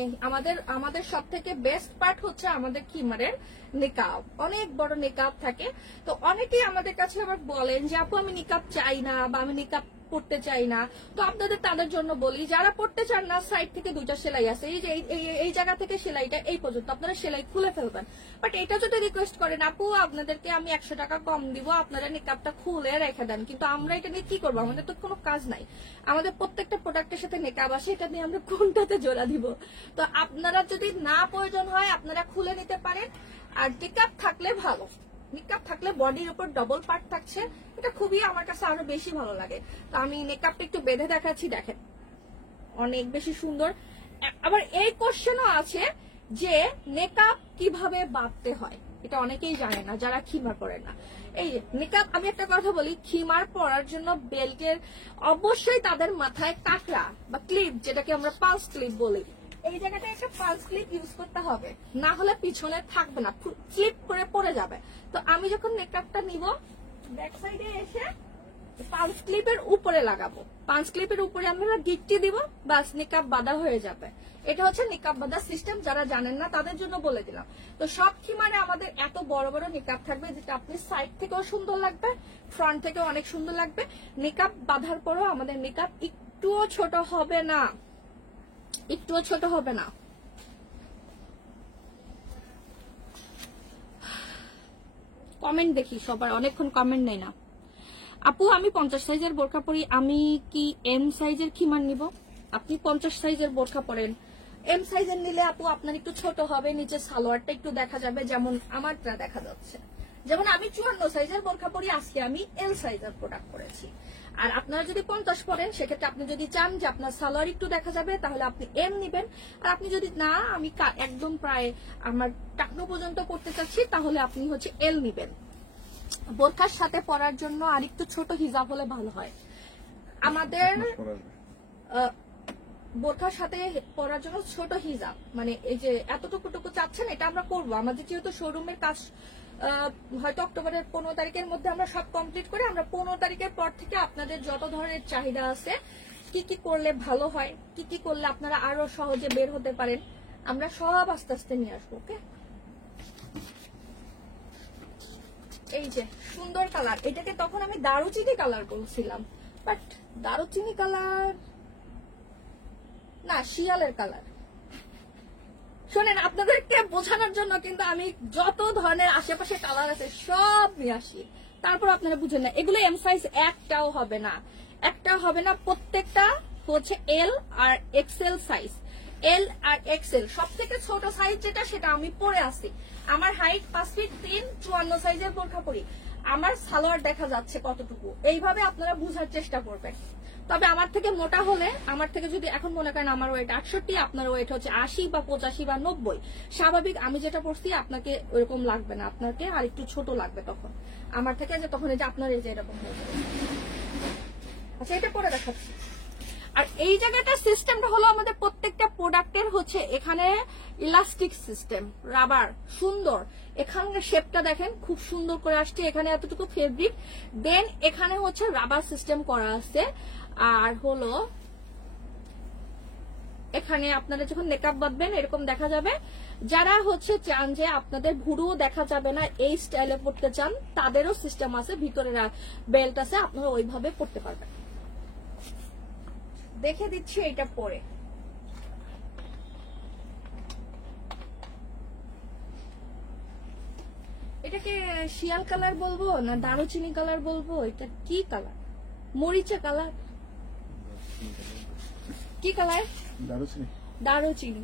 আমাদের সব থেকে বেস্ট পার্ট হচ্ছে আমাদের খিমারের নিকাব। অনেক বড় নিকাব থাকে। তো অনেকেই আমাদের কাছে আবার বলেন যে আপু আমি নিকাব চাই না বা আমি নিকাব পড়তে চাই না। তো আপনাদের তাদের জন্য বলি, যারা পড়তে চান না, সাইড থেকে দুইটা সেলাই আছে, এই যে এই জায়গা থেকে সেলাইটা এই পর্যন্ত আপনারা সেলাই খুলে ফেলবেন। বাট এটা যদি রিকোয়েস্ট করেন আপু আপনাদেরকে আমি 100 টাকা কম দিব, আপনারা নিকাবটা খুলে রেখে দেন, কিন্তু আমরা এটা নিয়ে কি করবো, আমাদের তো কোনো কাজ নাই। আমাদের প্রত্যেকটা প্রোডাক্টের সাথে নিকাব আসে, এটা নিয়ে আমরা কোনটাতে জোড়া দিব। তো আপনারা যদি না প্রয়োজন হয় আপনারা খুলে নিতে পারেন। আর নিকাব থাকলে ভালো, নিকাব থাকলে বডির উপর ডবল পার্ট থাকছে, এটা খুবই আমার কাছে আরো বেশি ভালো লাগে। তো আমি নিকাবটা একটু বেঁধে দেখাচ্ছি, দেখেন অনেক বেশি সুন্দর। আবার এই কোশ্চেনও আছে যে নিকাব কিভাবে বাঁধতে হয়, এটা অনেকেই জানে না যারা খিমার পরে না। এই নিকাব, আমি একটা কথা বলি, খিমার পরার জন্য বেল্টের অবশ্যই তাদের মাথায় কাঁকড়া বা ক্লিপ, যেটাকে আমরা পালস ক্লিপ বলি, এই জায়গাটা একটা পালস ক্লিপ ইউজ করতে হবে, না হলে পিছনে থাকবে না, স্লিপ করে পড়ে যাবে। তো আমি যখন নিকাবটা নিব, ব্যাক সাইডে এসে পালস ক্লিপের উপরে লাগাবো, পালস ক্লিপের উপরে আমরা গিট্টি দিব, বাস নিকাব বাঁধা হয়ে যাবে। এটা হচ্ছে নিকাব বাঁধা সিস্টেম, যারা জানেন না তাদের জন্য বলে দিলাম। তো সব খিমারে আমাদের এত বড় বড় নিকাব থাকবে, যেটা আপনি সাইড থেকেও সুন্দর লাগবে, ফ্রন্ট থেকেও অনেক সুন্দর লাগবে। নিকাব বাঁধার পরও আমাদের নিকাব একটুও ছোট হবে না, একটুও ছোট হবে না। কমেন্ট দেখি সবার, অনেকক্ষণ কমেন্ট নেই না। আপু আমি 50 সাইজের বোরখা পরি, আমি কি এম সাইজের খিমার নিব? আপনি 50 সাইজের বোরখা পরেন, এম সাইজের নিলে আপু আপনার একটু ছোট হবে, নিচে সালোয়ারটা একটু দেখা যাবে, যেমন আমারটা দেখা যাচ্ছে। যেমন আমি 54 সাইজের বোরখা পরি, আজকে আমি এল সাইজের প্রোডাক্ট পরেছি। আর আপনারা যদি 50 পরেন, সেক্ষেত্রে আপনি যদি চান যে আপনার সালোয়ার একটু দেখা যাবে, তাহলে আপনি এম নিবেন। আর আপনি যদি না, আমি একদম প্রায় আমার টাকনো পর্যন্ত করতে চাচ্ছি, তাহলে আপনি হচ্ছে এল নিবেন। বোরখার সাথে পরার জন্য আর একটু ছোট হিজাব হলে ভালো হয়। আমাদের বোরখার সাথে পরার জন্য ছোট হিজাব, মানে এই যে এতটুকু চাচ্ছেন, এটা আমরা করবো। আমাদের যেহেতু শোরুমের কাজ হয়তো অক্টোবরের 15 তারিখের মধ্যে আমরা সব কমপ্লিট করে, আমরা 15 তারিখের পর থেকে আপনাদের যত ধরনের চাহিদা আছে, কি কি করলে ভালো হয়, কি কি করলে আপনারা আরো সহজে বের হতে পারেন, আমরা সব আস্তে আস্তে নিয়ে আসবো। ওকে, এই যে সুন্দর কালার, এটাকে তখন আমি দারুচিনি কালার বলছিলাম, বাট দারুচিনি কালার না, শিয়ালের কালার। শোনেন, আপনাদেরকে বোঝানোর জন্য কিন্তু আমি যত ধরনের আশেপাশে কালার আছে সব নিয়ে আসি, তারপর আপনারা বুঝেন না। এগুলো এম সাইজ একটাও হবে না, প্রত্যেকটা হচ্ছে এল আর এক্সেল সাইজ। এল আর এক্সেল সব থেকে ছোট সাইজ যেটা, সেটা আমি পরে আসি। আমার হাইট 5 ফিট 3, 54 সাইজের বোরখা পরি। আমার সালোয়ার দেখা যাচ্ছে কতটুকু, এইভাবে আপনারা বুঝার চেষ্টা করবেন। তবে আমার থেকে মোটা হলে, আমার থেকে যদি এখন মনে করেন আমার ওয়েট 68, আপনার ওয়েট হচ্ছে 80 বা 85 বা 90, স্বাভাবিক আমি যেটা পড়ছি আপনাকে ওইরকম লাগবে না, আপনাকে আর একটু ছোট লাগবে তখন আমার থেকে, যে তখন এই যে আপনার এই যে এরকম হয়ে যাবে। আচ্ছা, এটা পরে দেখাচ্ছি। আর এই জায়গাটা সিস্টেমটা হলো আমাদের প্রত্যেকটা প্রোডাক্টের হচ্ছে এখানে ইলাস্টিক সিস্টেম, রাবার, সুন্দর। এখানে শেপটা দেখেন খুব সুন্দর করে আসছে, এখানে এতটুকু ফেব্রিক, দেন এখানে হচ্ছে রাবার সিস্টেম করা আছে। আর হলো এখানে আপনারা যখন মেকআপ বাঁধবেন এরকম দেখা যাবে। যারা হচ্ছে চান যে আপনাদের ভুরুও দেখা যাবে না, এই স্টাইলে পড়তে চান, তাদেরও সিস্টেম আছে, ভিতরে বেল্ট আছে, আপনারা ওইভাবে পড়তে পারবেন। দেখে দিচ্ছি এটা পরে। এটাকে শিয়াল কালার বলবো না দারুচিনি কালার বলবো, এটা কি কালার? মরিচা কালার, কি কালার? দারুচিনি।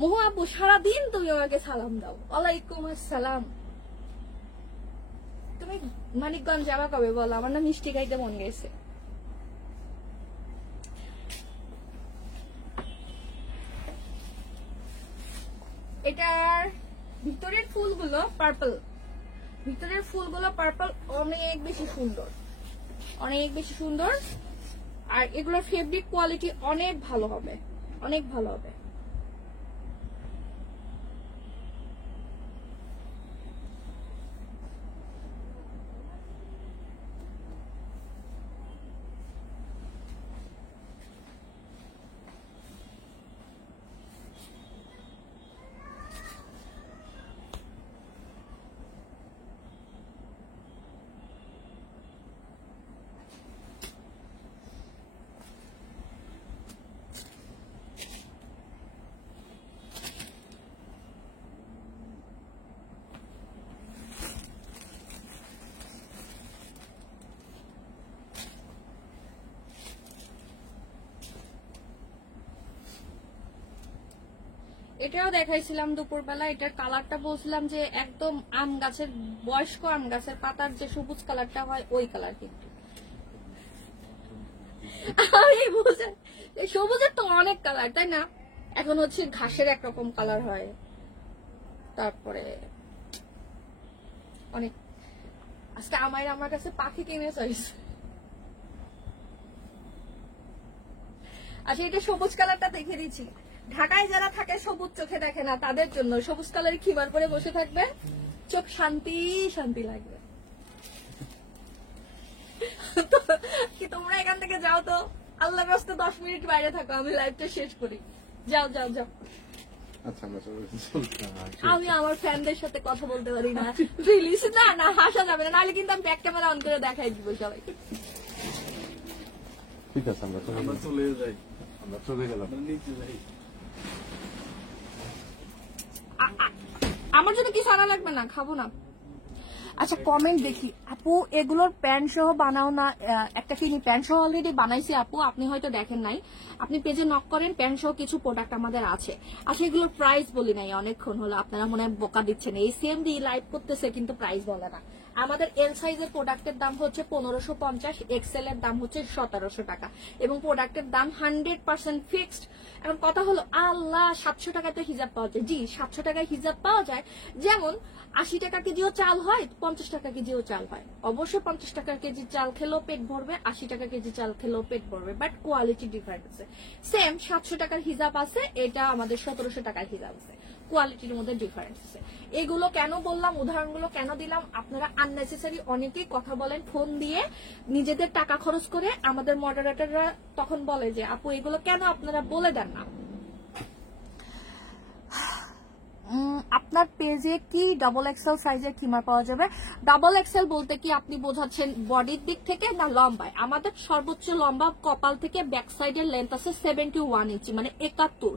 মহু আপু, সারাদিন তুমি আমাকে সালাম দাও। ওয়ালাইকুম আসসালাম। তুমি মানিকগঞ্জ যাবা কবে বলো? আমার না মিষ্টি খাইতে মন গেছে। এটার ভিতরের ফুলগুলো পার্পল, অনেক বেশি সুন্দর, অনেক বেশি সুন্দর। আর এগুলোর ফেব্রিক কোয়ালিটি অনেক ভালো হবে, অনেক ভালো হবে। এটাও দেখাইছিলাম দুপুরবেলা। এটার কালারটা বলছিলাম যে একদম আম গাছের, বয়স্ক আম গাছের পাতার যে সবুজ কালারটা হয় ওই কালার। কিন্তু আমি বুঝে, সবুজের তো অনেক কালার তাই না? এখন হচ্ছে ঘাসের একরকম কালার হয়, তারপরে অনেক। আজকে আমার কাছে পাখি কিনে চাইছে। আচ্ছা, এটা সবুজ কালারটা দেখে দিচ্ছি। ঢাকায় যারা থাকে সবুজ চোখে দেখে না, তাদের জন্য সবুজ কালারের খিবার পরে বসে থাকবে, চোখ শান্তি শান্তি লাগবে। কি তোমরা এখান থেকে যাও তো, আল্লাহ রাস্তে 10 মিনিট বাইরে থাকো, আমি লাইভটা শেষ করি। যাও যাও যাও। আমি আমার ফ্যানদের সাথে কথা বলতে পারি না প্লিজ। না না, হাসা যাবে না, নাহলে কিন্তু আমি ব্যাক ক্যামেরা অন করে দেখাই দিব সবাইকে। ঠিক আছে, আমরা চলে যাই, আমরা চলে গেলাম। আমার জন্য কিছু আনা লাগবে না, খাবো না। আচ্ছা, কমেন্ট দেখি। আপু এগুলোর প্যান্ট সহ বানাও না? একটা কিনি প্যান্ট সহ অলরেডি বানাইছি আপু, আপনি হয়তো দেখেন নাই। আপনি পেজে নক করেন, প্যান্ট সহ কিছু প্রোডাক্ট আমাদের আছে। আচ্ছা, এগুলোর প্রাইস বলি নাই, অনেকক্ষণ হলো, আপনারা মনে হয় বোকা দিচ্ছেন। এই সেম দিয়ে লাইভ করতেছে কিন্তু প্রাইস বলে না। আমাদের এল সাইজের প্রোডাক্টের দাম হচ্ছে 1550, এক্সেল এর দাম হচ্ছে 1700 টাকা এবং প্রোডাক্টের দাম 100% ফিক্সড। এখন কথা হলো আল্লাহ 700 টাকাতে হিজাব পাওয়া যায়। জি 700 টাকায় হিজাব পাওয়া যায়, যেমন 80 টাকা কেজিও চাল হয়, 50 টাকা কেজিও চাল হয়। অবশ্যই 50 টাকা কেজি চাল খেলেও পেট ভরবে, 80 টাকা কেজি চাল খেলেও পেট ভরবে, বাট কোয়ালিটি ডিফারেন্ট আছে। সেম 700 টাকার হিজাব আছে, এটা আমাদের 1700 টাকার হিজাব আছে, কোয়ালিটির মধ্যে ডিফারেন্স আছে। এগুলো কেন বললাম, উদাহরণগুলো কেন দিলাম, আপনারা আননেসেসারি অনেকেই কথা বলেন ফোন দিয়ে নিজেদের টাকা খরচ করে। আমাদের মডারেটররা তখন বলে যে আপু এগুলো কেন আপনারা বলে দেন না। আপনার পেজে কি ডাবল এক্সেল সাইজের খিমার পাওয়া যাবে? ডাবল এক্সেল বলতে কি আপনি বোঝাচ্ছেন বডির দিক থেকে না লম্বায়? আমাদের সর্বোচ্চ লম্বা কপাল থেকে ব্যাক সাইডের লেন্থ আছে 71 ইঞ্চি, মানে 71।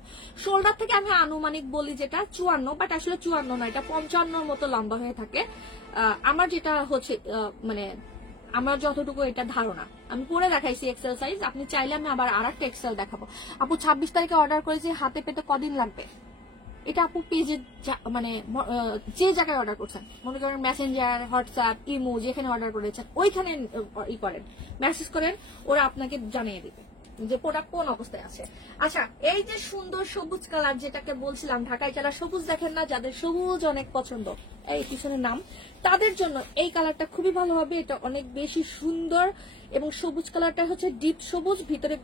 শোল্ডার থেকে আমি আনুমানিক বলি যেটা 54, বাট আসলে 54 না, এটা 55 মতো লম্বা হয়ে থাকে। আমার যেটা হচ্ছে মানে আমার যতটুকু এটা ধারণা, আমি পরে দেখাইছি এক্সেল সাইজ। আপনি চাইলে আমি আবার আরেকটা এক্সেল দেখাবো। আপু 26 তারিখে অর্ডার করেছি, হাতে পেতে কদিন লাগবে? এটা আপু পেজে মানে যে জায়গায় অর্ডার করছেন, মনে করেন মেসেঞ্জার, হোয়াটসঅ্যাপ, ইমো, যেখানে অর্ডার করেছেন ওইখানে ই করেন, মেসেজ করেন, ওরা আপনাকে জানিয়ে দিবে যে প্রোডাক্ট কোন অবস্থায় আছে। আচ্ছা, এই যে সুন্দর সবুজ কালার যেটাকে বলছিলাম, ঢাকায় যারা সবুজ দেখেন না, যাদের সবুজ অনেক পছন্দ, এই পিছনের নাম, তাদের জন্য এই কালারটা খুবই ভালো হবে। এটা অনেক বেশি সুন্দর এবং সবুজ কালারটা হচ্ছে ডিপ সবুজ, ভিতরে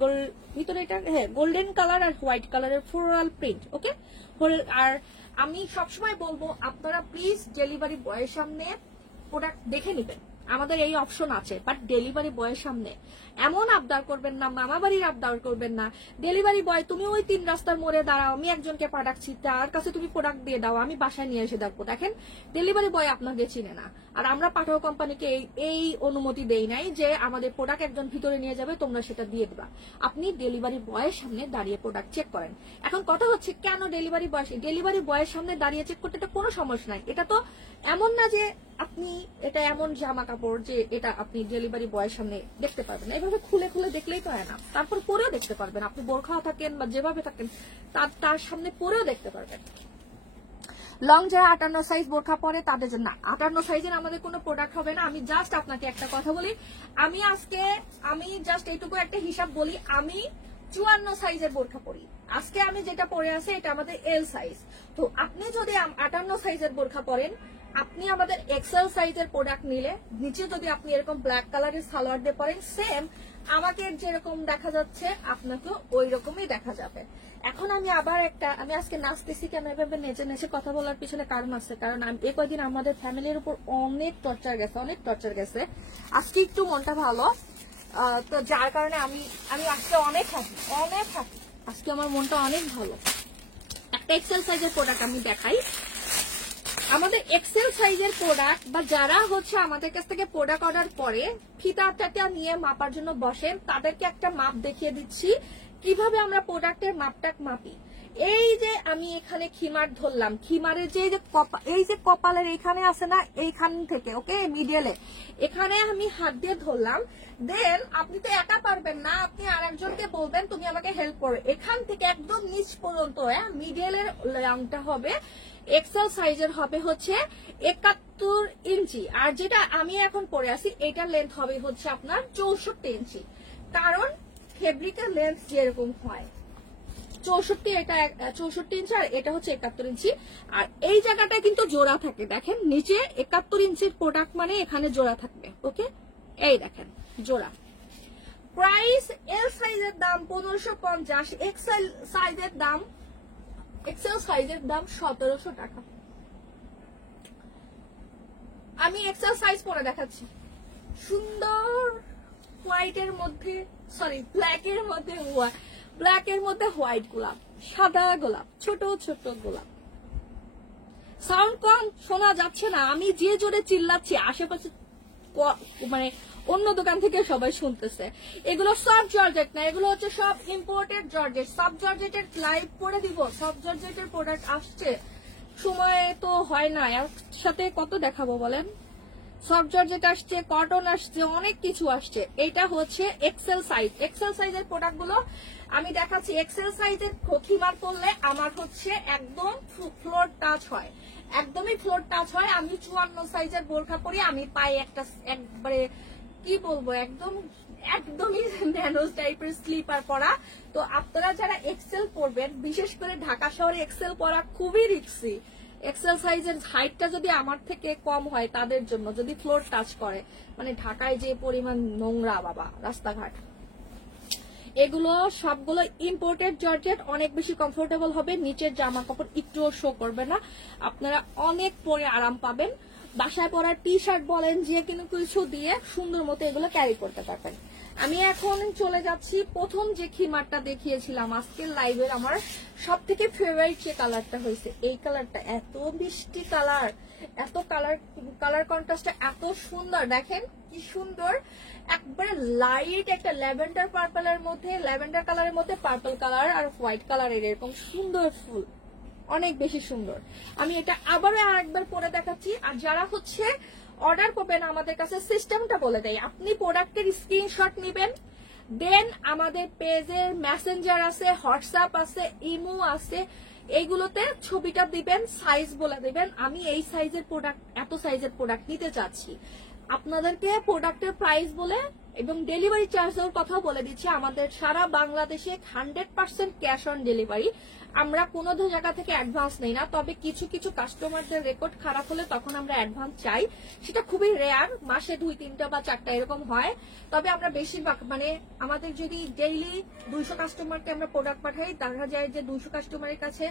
এটা হ্যাঁ গোল্ডেন কালার আর হোয়াইট কালারের ফ্লোরাল প্রিন্ট। ওকে, আর আমি সবসময় বলবো আপনারা প্লিজ ডেলিভারি বয়ের সামনে প্রোডাক্ট দেখে নেবেন। আমাদের এই অপশন আছে, বাট ডেলিভারি বয়ের সামনে এমন আবদার করবেন না, মামা বাড়ির আবদার করবেন না। ডেলিভারি বয় তুমি ওই 3 রাস্তার মোড়ে দাঁড়াও, আমি একজনকে পাঠাচ্ছি, তার কাছে তুমি প্রোডাক্ট দিয়ে দাও, আমি বাসায় নিয়ে এসে দেখবো। দেখেন ডেলিভারি বয় আপনাকে চিনে না, আর আমরা পাঠাও কোম্পানিকে এই অনুমতি দেই নাই যে আমাদের প্রোডাক্ট একজন ভিতরে নিয়ে যাবে, তোমরা সেটা দিয়ে দিবা। আপনি ডেলিভারি বয়ের সামনে দাঁড়িয়ে প্রোডাক্ট চেক করেন। এখন কথা হচ্ছে কেন ডেলিভারি বয়ের সামনে দাঁড়িয়ে চেক করতে এটা কোনো সমস্যা নাই। এটা তো এমন না যে আপনি এটা এমন জামা কাপড় যে এটা আপনি ডেলিভারি বয়ের সামনে দেখতে পারবেন না, এভাবে খুলে খুলে দেখলেই তো হয় না, তারপর পরেও দেখতে পারবেন। আপনি বোরখা থাকেন বা যেভাবে থাকেন তার সামনে পরেও দেখতে পারবেন। লং যারা 58 সাইজ বোরখা পরে তাদের জন্য 58 সাইজের আমাদের কোনো প্রোডাক্ট হবে না। আমি জাস্ট আপনাকে একটা কথা বলি, আমি জাস্ট এইটুকু একটা হিসাব বলি, আমি 54 সাইজের বোরখা পরি। আজকে আমি যেটা পরে আছে এটা আমাদের এল সাইজ। তো আপনি যদি 58 সাইজের বোরখা পরেন, আপনি আমাদের এক্সেল সাইজের প্রোডাক্ট নিলে নিচে যদি আপনি এরকম ব্ল্যাক কালারের সালোয়ার দিয়ে পরেন, সেম আমাকে যেরকম দেখা যাচ্ছে আপনাকে ওই রকমই দেখা যাবে। এখন আমি আজকে নাচতেছি কেন, এভাবে নেচে নেচে কথা বলার পিছনে কারণ আছে, কারণ এই কয়েকদিন আমাদের ফ্যামিলির উপর অনেক টর্চার গেছে। আজকে একটু মনটা ভালো, তো যার কারণে আমি আজকে অনেক হ্যাপি। আজকে আমার মনটা অনেক ভালো। একটা এক্সেল সাইজের প্রোডাক্ট আমি দেখাই। আমাদের এক্সেল সাইজের প্রোডাক্ট বা যারা হচ্ছে আমাদের কাছ থেকে প্রোডাক্ট অর্ডার করে ফিতাটা নিয়ে মাপার জন্য বসেন, তাদেরকে একটা মাপ দেখিয়ে দিচ্ছি কিভাবে আমরা প্রোডাক্টের মাপটা মাপি। এই যে আমি এখানে খিমার ধরলাম, খিমারের এই যে কপালের এখানে আছে না, এইখান থেকে ওকে মিডিলে এখানে আমি হাত দিয়ে ধরলাম। দেন আপনি তো একা পারবেন না, আপনি আরেকজনকে বলবেন তুমি আমাকে হেল্প করো। এখান থেকে একদম নিচ পর্যন্ত মিডিলের লংটা হবে এক্সেল সাইজের হবে হচ্ছে 71 ইঞ্চি, আর যেটা আমি এখন পরে আছি এটার লেন্থ হবে হচ্ছে আপনার 64 ইঞ্চি। কারণ ফেব্রিকের লেন্থ যেরকম হয় 64, এটা 64 ইঞ্চি আর এটা হচ্ছে 71 ইঞ্চি। আর এই জায়গাটা কিন্তু জোড়া থাকে, দেখেন নিচে 71 ইঞ্চির প্রোডাক্ট মানে এখানে জোড়া থাকবে। ওকে, এই দেখেন জোড়া। প্রাইস এল সাইজের দাম 1550, এক্সেল সাইজের দাম 1700 টাকা। আমি এক্সেল সাইজ পরে দেখাচ্ছি। সুন্দর হোয়াইটের মধ্যে ব্ল্যাকের মধ্যে হোয়াইট গোলাপ, সাদা গোলাপ, ছোট ছোট গোলাপ। সাউন্ড কম শোনা যাচ্ছে না, আমি যে জোরে চিল্লাচ্ছি আশেপাশে মানে অন্য দোকান থেকে সবাই শুনতেছে। এগুলো সব জর্জেট না, এগুলো হচ্ছে সব ইম্পোর্টেড জর্জেট। সব জর্জেটের লাইভ করে দিব, সব জর্জেটের প্রোডাক্ট আসছে, সময় তো হয় না, একসাথে কত দেখাবো বলেন। সব জর্জেট আসছে, কটন আসছে, অনেক কিছু আসছে। এটা হচ্ছে এক্সেল সাইজের প্রোডাক্ট গুলো আমি দেখাচ্ছি। এক্সেল সাইজের খিমার পরলে আমার হচ্ছে একদম ফ্লোর টাচ হয়, একদমই ফ্লোর টাচ হয়। আমি 54 সাইজের বোরখা পরি, আমি পায়ে একটা একবারে কি বলবো একদমই ন্যানোজ টাইপের স্লিপার পরা। তো আপনারা যারা এক্সেল পরবেন, বিশেষ করে ঢাকা শহরে এক্সেল পরা খুবই রিস্কি। এক্সেল সাইজের হাইটটা যদি আমার থেকে কম হয় তাদের জন্য, যদি ফ্লোর টাচ করে, মানে ঢাকায় যে পরিমাণ নোংরা বাবা রাস্তাঘাট, এগুলো সবগুলো ইম্পোর্টেড জর্জেট, অনেক বেশি কমফোর্টেবল হবে। নিচের জামা কাপড় একটুও শো করবে না, আপনারা অনেক পরে আরাম পাবেন। বাসায় পরা টি শার্ট বলেন, যে কোনো কিছু দিয়ে সুন্দর মতো এগুলো ক্যারি করতে পারবেন। আমি এখন চলে যাচ্ছি, প্রথম যে খিমারটা দেখিয়েছিলাম আজকের লাইভের, আমার সব থেকে ফেভারিট যে কালারটা হয়েছে এই কালারটা। এত মিষ্টি কালার, এত কালার কন্ট্রাস্টটা এত সুন্দর, দেখেন কি সুন্দর। একবারে লাইট একটা ল্যাভেন্ডার পার্পলের মধ্যে, ল্যাভেন্ডার কালারের মধ্যে পার্পল কালার আর হোয়াইট কালারের এরকম সুন্দর ফুল, অনেক বেশি সুন্দর। আমি এটা আবারও আরেকবার পরে দেখাচ্ছি। আর যারা হচ্ছে অর্ডার করবেন, আমাদের কাছে সিস্টেমটা বলে দেয়, আপনি প্রোডাক্টের স্ক্রিনশট নেবেন, দেন আমাদের পেজের মেসেঞ্জার আছে, হোয়াটসঅ্যাপ আছে, ইমো আছে, এইগুলোতে ছবিটা দিবেন, সাইজ বলে দিবেন, আমি এই সাইজের প্রোডাক্ট, এত সাইজের প্রোডাক্ট নিতে চাচ্ছি। আপনাদেরকে প্রোডাক্টের প্রাইস বলে এবং ডেলিভারি চার্জের কথা বলে দিচ্ছি। আমাদের সারা বাংলাদেশে 100% ক্যাশ অন ডেলিভারি। আমরা কোনো জায়গা থেকে অ্যাডভান্স নেই না, তবে কিছু কিছু কাস্টমারদের রেকর্ড খারাপ হলে তখন আমরা অ্যাডভান্স চাই, সেটা খুবই রেয়ার, মাসে 2-3টা বা 4টা এরকম হয়। তবে আমরা বেশিরভাগ, মানে আমাদের যদি ডেইলি 200 কাস্টমারকে আমরা প্রোডাক্ট পাঠাই, দেখা যায় যে 200 কাস্টমারের কাছে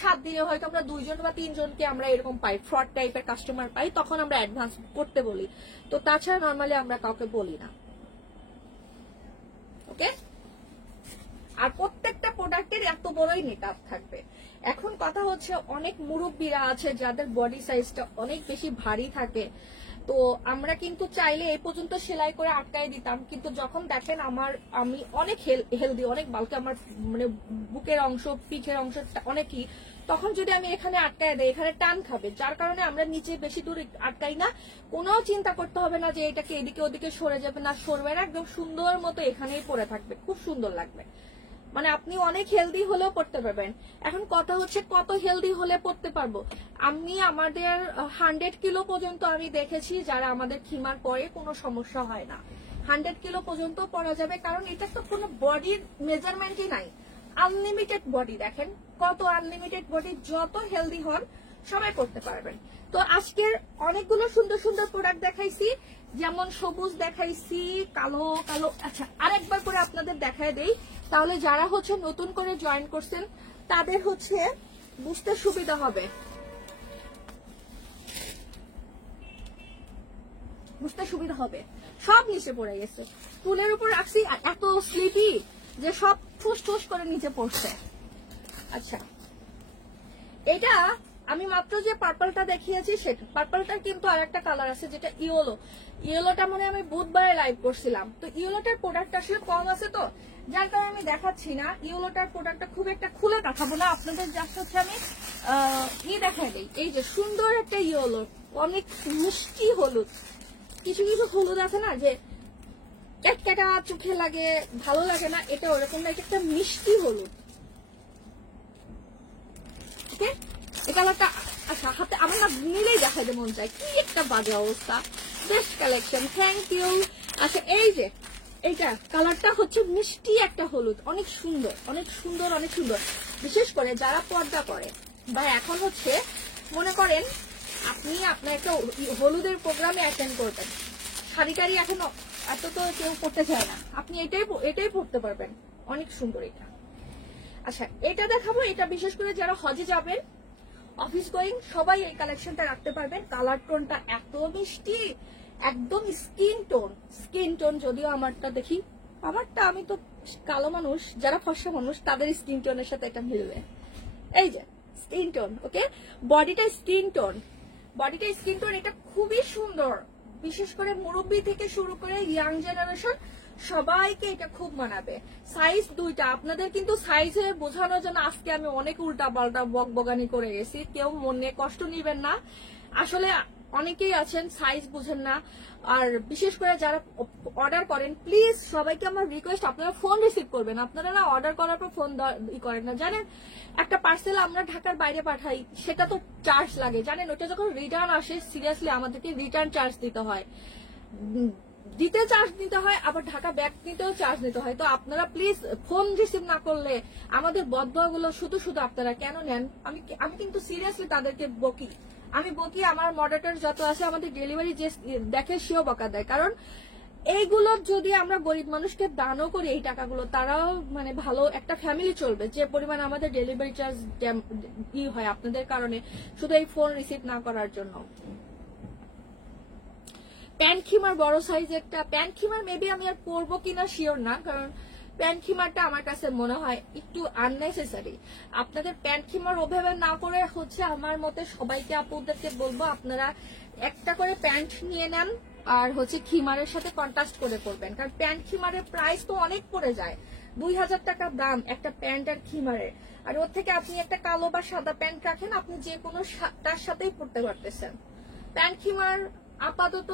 7 দিনে হয়তো আমরা 2 জন বা 3 জনকে আমরা এরকম পাই, ফ্রড টাইপের কাস্টমার পাই, তখন আমরা অ্যাডভান্স করতে বলি। তো তাছাড়া নর্মালি আমরা কাউকে বলি না। ওকে, আর প্রত্যেকটা প্রোডাক্টের এত বড়ই নেকআপ থাকবে। এখন কথা হচ্ছে, অনেক মুরব্বীরা আছে যাদের বডি সাইজটা অনেক বেশি ভারী থাকে, তো আমরা কিন্তু চাইলে এই পর্যন্ত সেলাই করে আটকাই দিতাম, কিন্তু যখন দেখেন আমি অনেক হেলদি, অনেক বালকে, আমার মানে বুকের অংশ, পিঠের অংশ অনেকই, তখন যদি আমি এখানে আটকাই দেয়, এখানে টান খাবে, যার কারণে আমরা নিচে বেশি দূর আটকাই না। কোনো চিন্তা করতে হবে না যে এটাকে এদিকে ওদিকে সরে যাবে, না সরবে না, একদম সুন্দর মতো এখানেই পরে থাকবে, খুব সুন্দর লাগবে। মানে আপনি অনেক হেলদি হলেও পড়তে পারবেন। এখন কথা হচ্ছে কত হেলদি হলে পড়তে পারবো। আমি আমাদের 100 কিলো পর্যন্ত আমি দেখেছি যারা আমাদের খিমার পরে কোনো সমস্যা হয় না, 100 কিলো পর্যন্ত পরা যাবে, কারণ এটা তো কোনো বডির মেজারমেন্টই নাই, আনলিমিটেড বডি। দেখেন কত আনলিমিটেড বডি, যত হেলদি হন সবাই করতে পারবেন। তো আজকের অনেকগুলো সুন্দর সুন্দর প্রোডাক্ট দেখাইছি, যেমন সবুজ দেখাইছি, কালো কালো। আচ্ছা, আরেকবার করে আপনাদের দেখায় দেই, তাহলে যারা হচ্ছে নতুন করে জয়েন করছেন তাদের হচ্ছে বুঝতে সুবিধা হবে, সব নিচে পড়ে গেছে, টুলের উপর রাখছি, আর এত স্লিপি যে সব ঠুস ঠুস করে নিচে পড়ছে। আচ্ছা, এটা আমি মাত্র যে পার্পলটা দেখিয়েছি, সেটা পার্পলটার কিন্তু আর একটা কালার আছে যেটা ইয়েলোটা মানে আমি বুধবারে লাইভ করছিলাম, তো ইয়েলোটার প্রোডাক্ট আসলে কম আছে, তো যার কারণে আমি দেখাচ্ছি না। ইয়েলোটার প্রোডাক্টটা খুব একটা খুলে দেখাবো না আপনাদের, জাস্ট হচ্ছে আমি দেখাই দিই। এই যে সুন্দর একটা ইয়েলো, অনেক মিষ্টি হলুদ, কিছু কিছু হলুদ আছে না যে ক্যাটক্যাটা চোখে লাগে, ভালো লাগে না, এটা ওরকম না, এটা একটা মিষ্টি হলুদ। ওকে, এই কালারটা আচ্ছা হাতে আমার না নিলেই দেখাতে মন চায়, কি একটা বাজে অবস্থা। Best collection, thank you. আচ্ছা, এই যে এইটা কালারটা হচ্ছে মিষ্টি একটা হলুদ, অনেক সুন্দর অনেক সুন্দর অনেক সুন্দর। বিশেষ করে যারা পর্দা করে বা এখন হচ্ছে মনে করেন আপনি আপনার একটা হলুদের প্রোগ্রামে অ্যাটেন্ড করবেন, শাড়ি টাড়ি এখন এত তো কেউ পড়তে চায় না, আপনি এটাই পড়তে পারবেন, অনেক সুন্দর এটা। আচ্ছা, এটা দেখাবো, এটা বিশেষ করে যারা হজে যাবেন, অফিস গোয়িং, সবাই এই কালেকশনটা রাখতে পারবেন। কালার টোনটা এত মিষ্টি, একদম স্কিন টোন। যদিও আমারটা দেখি, আমারটা, আমি তো কালো মানুষ, যারা ফর্সা মানুষ তাদের স্কিন টোনের সাথে এটা মিলবে। এই যে স্কিন টোন, ওকে, বডিটা স্কিন টোন, এটা খুবই সুন্দর। বিশেষ করে মুরব্বী থেকে শুরু করে ইয়াং জেনারেশন সবাইকে এটা খুব মানাবে। সাইজ 2টা, আপনাদের কিন্তু সাইজে বোঝানোর জন্য আজকে আমি অনেক উল্টা পাল্টা বকবগানি করে গেছি, কেউ মনে কষ্ট নিবেন না। আসলে অনেকেই আছেন সাইজ বুঝেন না, আর বিশেষ করে যারা অর্ডার করেন প্লিজ সবাইকে আমার রিকোয়েস্ট, আপনারা ফোন রিসিভ করবেন। আপনারা না অর্ডার করার পর ফোন করেন না, জানেন একটা পার্সেল আমরা ঢাকার বাইরে পাঠাই, সেটা তো চার্জ লাগে জানেন, ওটা যখন রিটার্ন আসে সিরিয়াসলি আমাদেরকে রিটার্ন চার্জ দিতে হয়, চার্জ নিতে হয়, আবার ঢাকা ব্যাগ নিতেও চার্জ নিতে হয়। তো আপনারা প্লিজ ফোন রিসিভ না করলে আমাদের বদগুলো শুধু শুধু আপনারা কেন নেন? আমি কিন্তু সিরিয়াসলি তাদেরকে বকি, আমার মডারেটর যত আছে আমাদের ডেলিভারি যে দেখে সেও বকা দেয়, কারণ এইগুলো যদি আমরা গরিব মানুষকে দানও করি এই টাকাগুলো, তারাও মানে ভালো একটা ফ্যামিলি চলবে, যে পরিমাণ আমাদের ডেলিভারি চার্জ হয় আপনাদের কারণে, শুধু এই ফোন রিসিভ না করার জন্য। প্যান্ট খিমার বড় সাইজেরটা, প্যান্ট খিমার মেবি আমি আর পরবো কিনা শিওর না, কারণ প্যান্ট খিমারটা আমার কাছে মনে হয় একটু আননেসেসারি। আপনাদের প্যান্ট খিমার ওভাবে না করে হচ্ছে আমার মতে সবাইকে আপুদেরকে বলবো আপনারা একটা করে প্যান্ট নিয়ে নেন, আর হচ্ছে খিমারের সাথে কন্ট্রাস্ট করে করবেন, কারণ প্যান্ট খিমারের প্রাইস তো অনেক পড়ে যায়, 2000 টাকা দাম একটা প্যান্ট আর খিমারের, আর ওর থেকে আপনি একটা কালো বা সাদা প্যান্ট রাখেন, আপনি যে কোনো তার সাথেই পরতে পারতেছেন। প্যান্ট খিমার আপাতত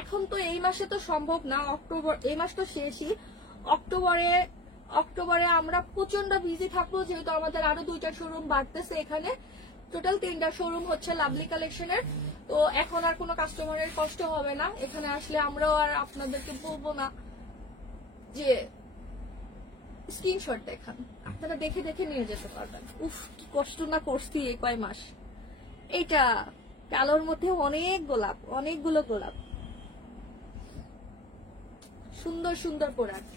এখন তো এই মাসে তো সম্ভব না, অক্টোবর, এই মাস তো শেষই, অক্টোবরে আমরা প্রচন্ড বিজি থাকবো, যেহেতু আমাদের আরো 2টা শোরুম বাড়তেছে, এখানে টোটাল 3টা শোরুম হচ্ছে লাভলি কালেকশনের। তো এখন আর কোনো কাস্টমারের কষ্ট হবে না, এখানে আসলে আমরাও আর আপনাদেরকে বলবো না যে স্ক্রিনশট দেখান, আপনারা দেখে দেখে নিয়ে যেতে পারবেন। উফ কি কষ্ট না করছি এই কয় মাস। এইটা কালোর মধ্যে অনেকগুলো গোলাপ, সুন্দর সুন্দর প্রোডাক্ট।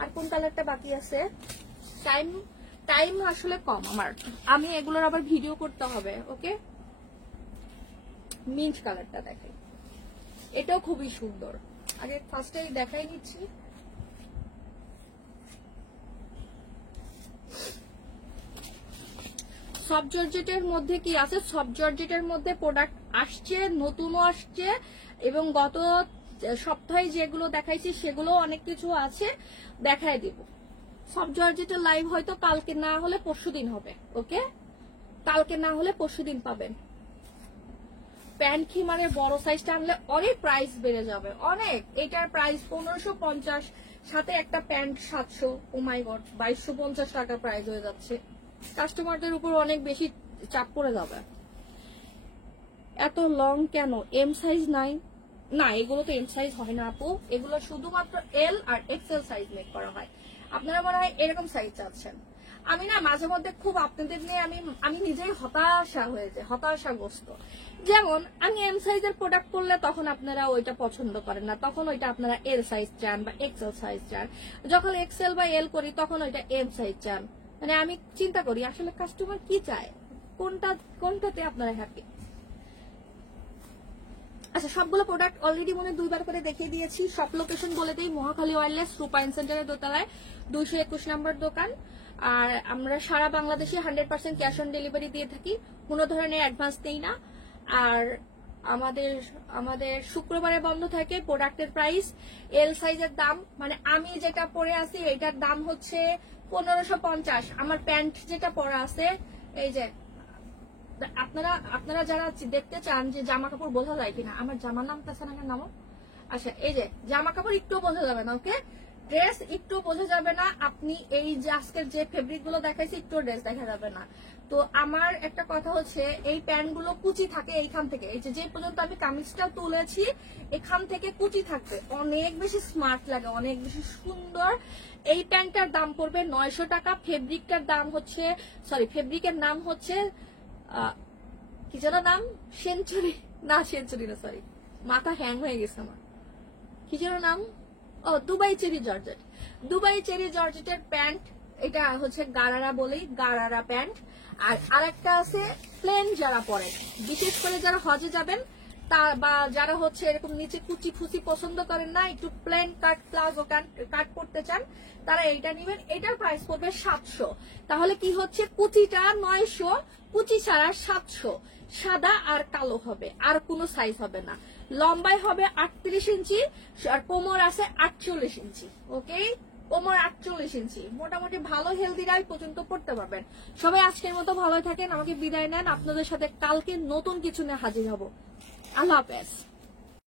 আর কোন কালারটা বাকি আছে? টাইম আসলে কম আমার, আমি এগুলোর আবার ভিডিও করতে হবে। ওকে, মিন্ট কালারটা দেখাই, এটাও খুবই সুন্দর। আগে ফার্স্টে দেখাই নিচ্ছি। সফট জর্জেটের মধ্যে কি আছে? সফট জর্জেটের মধ্যে প্রোডাক্ট আসছে, নতুনও আসছে, এবং গত সপ্তাহে যেগুলো দেখাইছি সেগুলো অনেক কিছু আছে, দেখাই দিব। সফট জর্জেটের লাইভ হয়তো কালকে না হলে পরশুদিন হবে। ওকে, কালকে না হলে পরশুদিন পাবেন। প্যান্ট খিমারের বড় সাইজটা আনলে অনেক প্রাইস বেড়ে যাবে, অনেক। এটার প্রাইস 1550, সাথে একটা প্যান্ট 700। ও মাই গড, 2250 টাকা প্রাইস হয়ে যাচ্ছে। কাস্টমারদের উপর অনেক বেশি চাপ পড়ে যাবে। এত লং কেন? এম সাইজ নাই? না, এগুলো তো এম সাইজ হয় না আপু, এগুলো শুধুমাত্র এল আর এক্সেল সাইজ মেক করা হয়। আপনারা মনে হয় এরকম সাইজ চাচ্ছেন। আমি না মাঝে মধ্যে খুব আপনাদের নিয়ে আমি নিজেই হতাশাগ্রস্ত। যেমন আমি এম সাইজের প্রোডাক্ট করলে তখন আপনারা ওইটা পছন্দ করেন না, তখন ওইটা আপনারা এল সাইজ চান বা এক্সেল সাইজ চান। যখন এক্সেল বা এল করি তখন ওইটা এম সাইজ চান। মানে আমি চিন্তা করি আসলে কাস্টমার কি চায়, কোনটাতে আপনারা হ্যাপি। আচ্ছা, সবগুলো প্রোডাক্ট অলরেডি মনে 2বার করে দেখিয়ে দিয়েছি। সব লোকেশন বলে দিই, মহাখালী ওয়্যারলেস রূপায়ণ সেন্টারের দোতলায় 221 নম্বর দোকান। আর আমরা সারা বাংলাদেশে 100% ক্যাশ অন ডেলিভারি দিয়ে থাকি, কোনো ধরনের অ্যাডভান্স নেই না। আর আমাদের শুক্রবারে বন্ধ থাকে। প্রোডাক্টের প্রাইস, এল সাইজের দাম, মানে আমি যেটা পরে আছি এটার দাম হচ্ছে 1550। আমার প্যান্ট যেটা পরা আছে, এই যে আপনারা যারা দেখতে চান যে জামা কাপড় বোঝা যায় কিনা, আমার জামার নাম পেছানার নাম, আচ্ছা এই যে জামা কাপড় একটু বোঝা যাবে না, ওকে, ড্রেস একটু বোঝা যাবে না। আপনি এই যে আজকের যে ফেব্রিক গুলো দেখাইছি একটু ড্রেস দেখা যাবে না। তো আমার একটা কথা হচ্ছে, এই প্যান্ট গুলো কুচি থাকে এইখান থেকে, এই যে পর্যন্ত আমি কামিজটা তুলেছি এখান থেকে কুচি থাকবে, অনেক বেশি স্মার্ট লাগে, অনেক বেশি সুন্দর। এই প্যান্টটার দাম পড়বে 900 টাকা। ফেব্রিকের নাম হচ্ছে কি যেন নাম, সেঞ্চুরি না, সরি, মাথা হ্যাং হয়ে গেছে আমার, কি যেন নাম, ও দুবাই চেরি জর্জেটের প্যান্ট। এটা হচ্ছে গারারা বলেই, গারারা প্যান্ট। আর আরেকটা আছে প্লেন, যারা পরেন, বিশেষ করে যারা হজে যাবেন বা যারা হচ্ছে এরকম নিচে কুচি ফুচি পছন্দ করেন না, একটু প্লেন কাট প্লাজো কাট করতে চান, তারা এইটা নিবেন। এটার প্রাইস পড়বে 700। তাহলে কি হচ্ছে, কুচিটা 900, কুচি ছাড়া 700। সাদা আর কালো হবে, আর কোনো সাইজ হবে না। লম্বায় হবে 38 ইঞ্চি, আর কোমর আছে 48 ইঞ্চি। ওকে, কোমর 48 ইঞ্চি, মোটামুটি ভালো হেলদি গাই পর্যন্ত পড়তে পারবেন। সবাই আজকের মতো ভালো থাকেন, আমাকে বিদায় নেন। আপনাদের সাথে কালকে নতুন কিছু নিয়ে হাজির হব। আল্লাহ হাফেজ।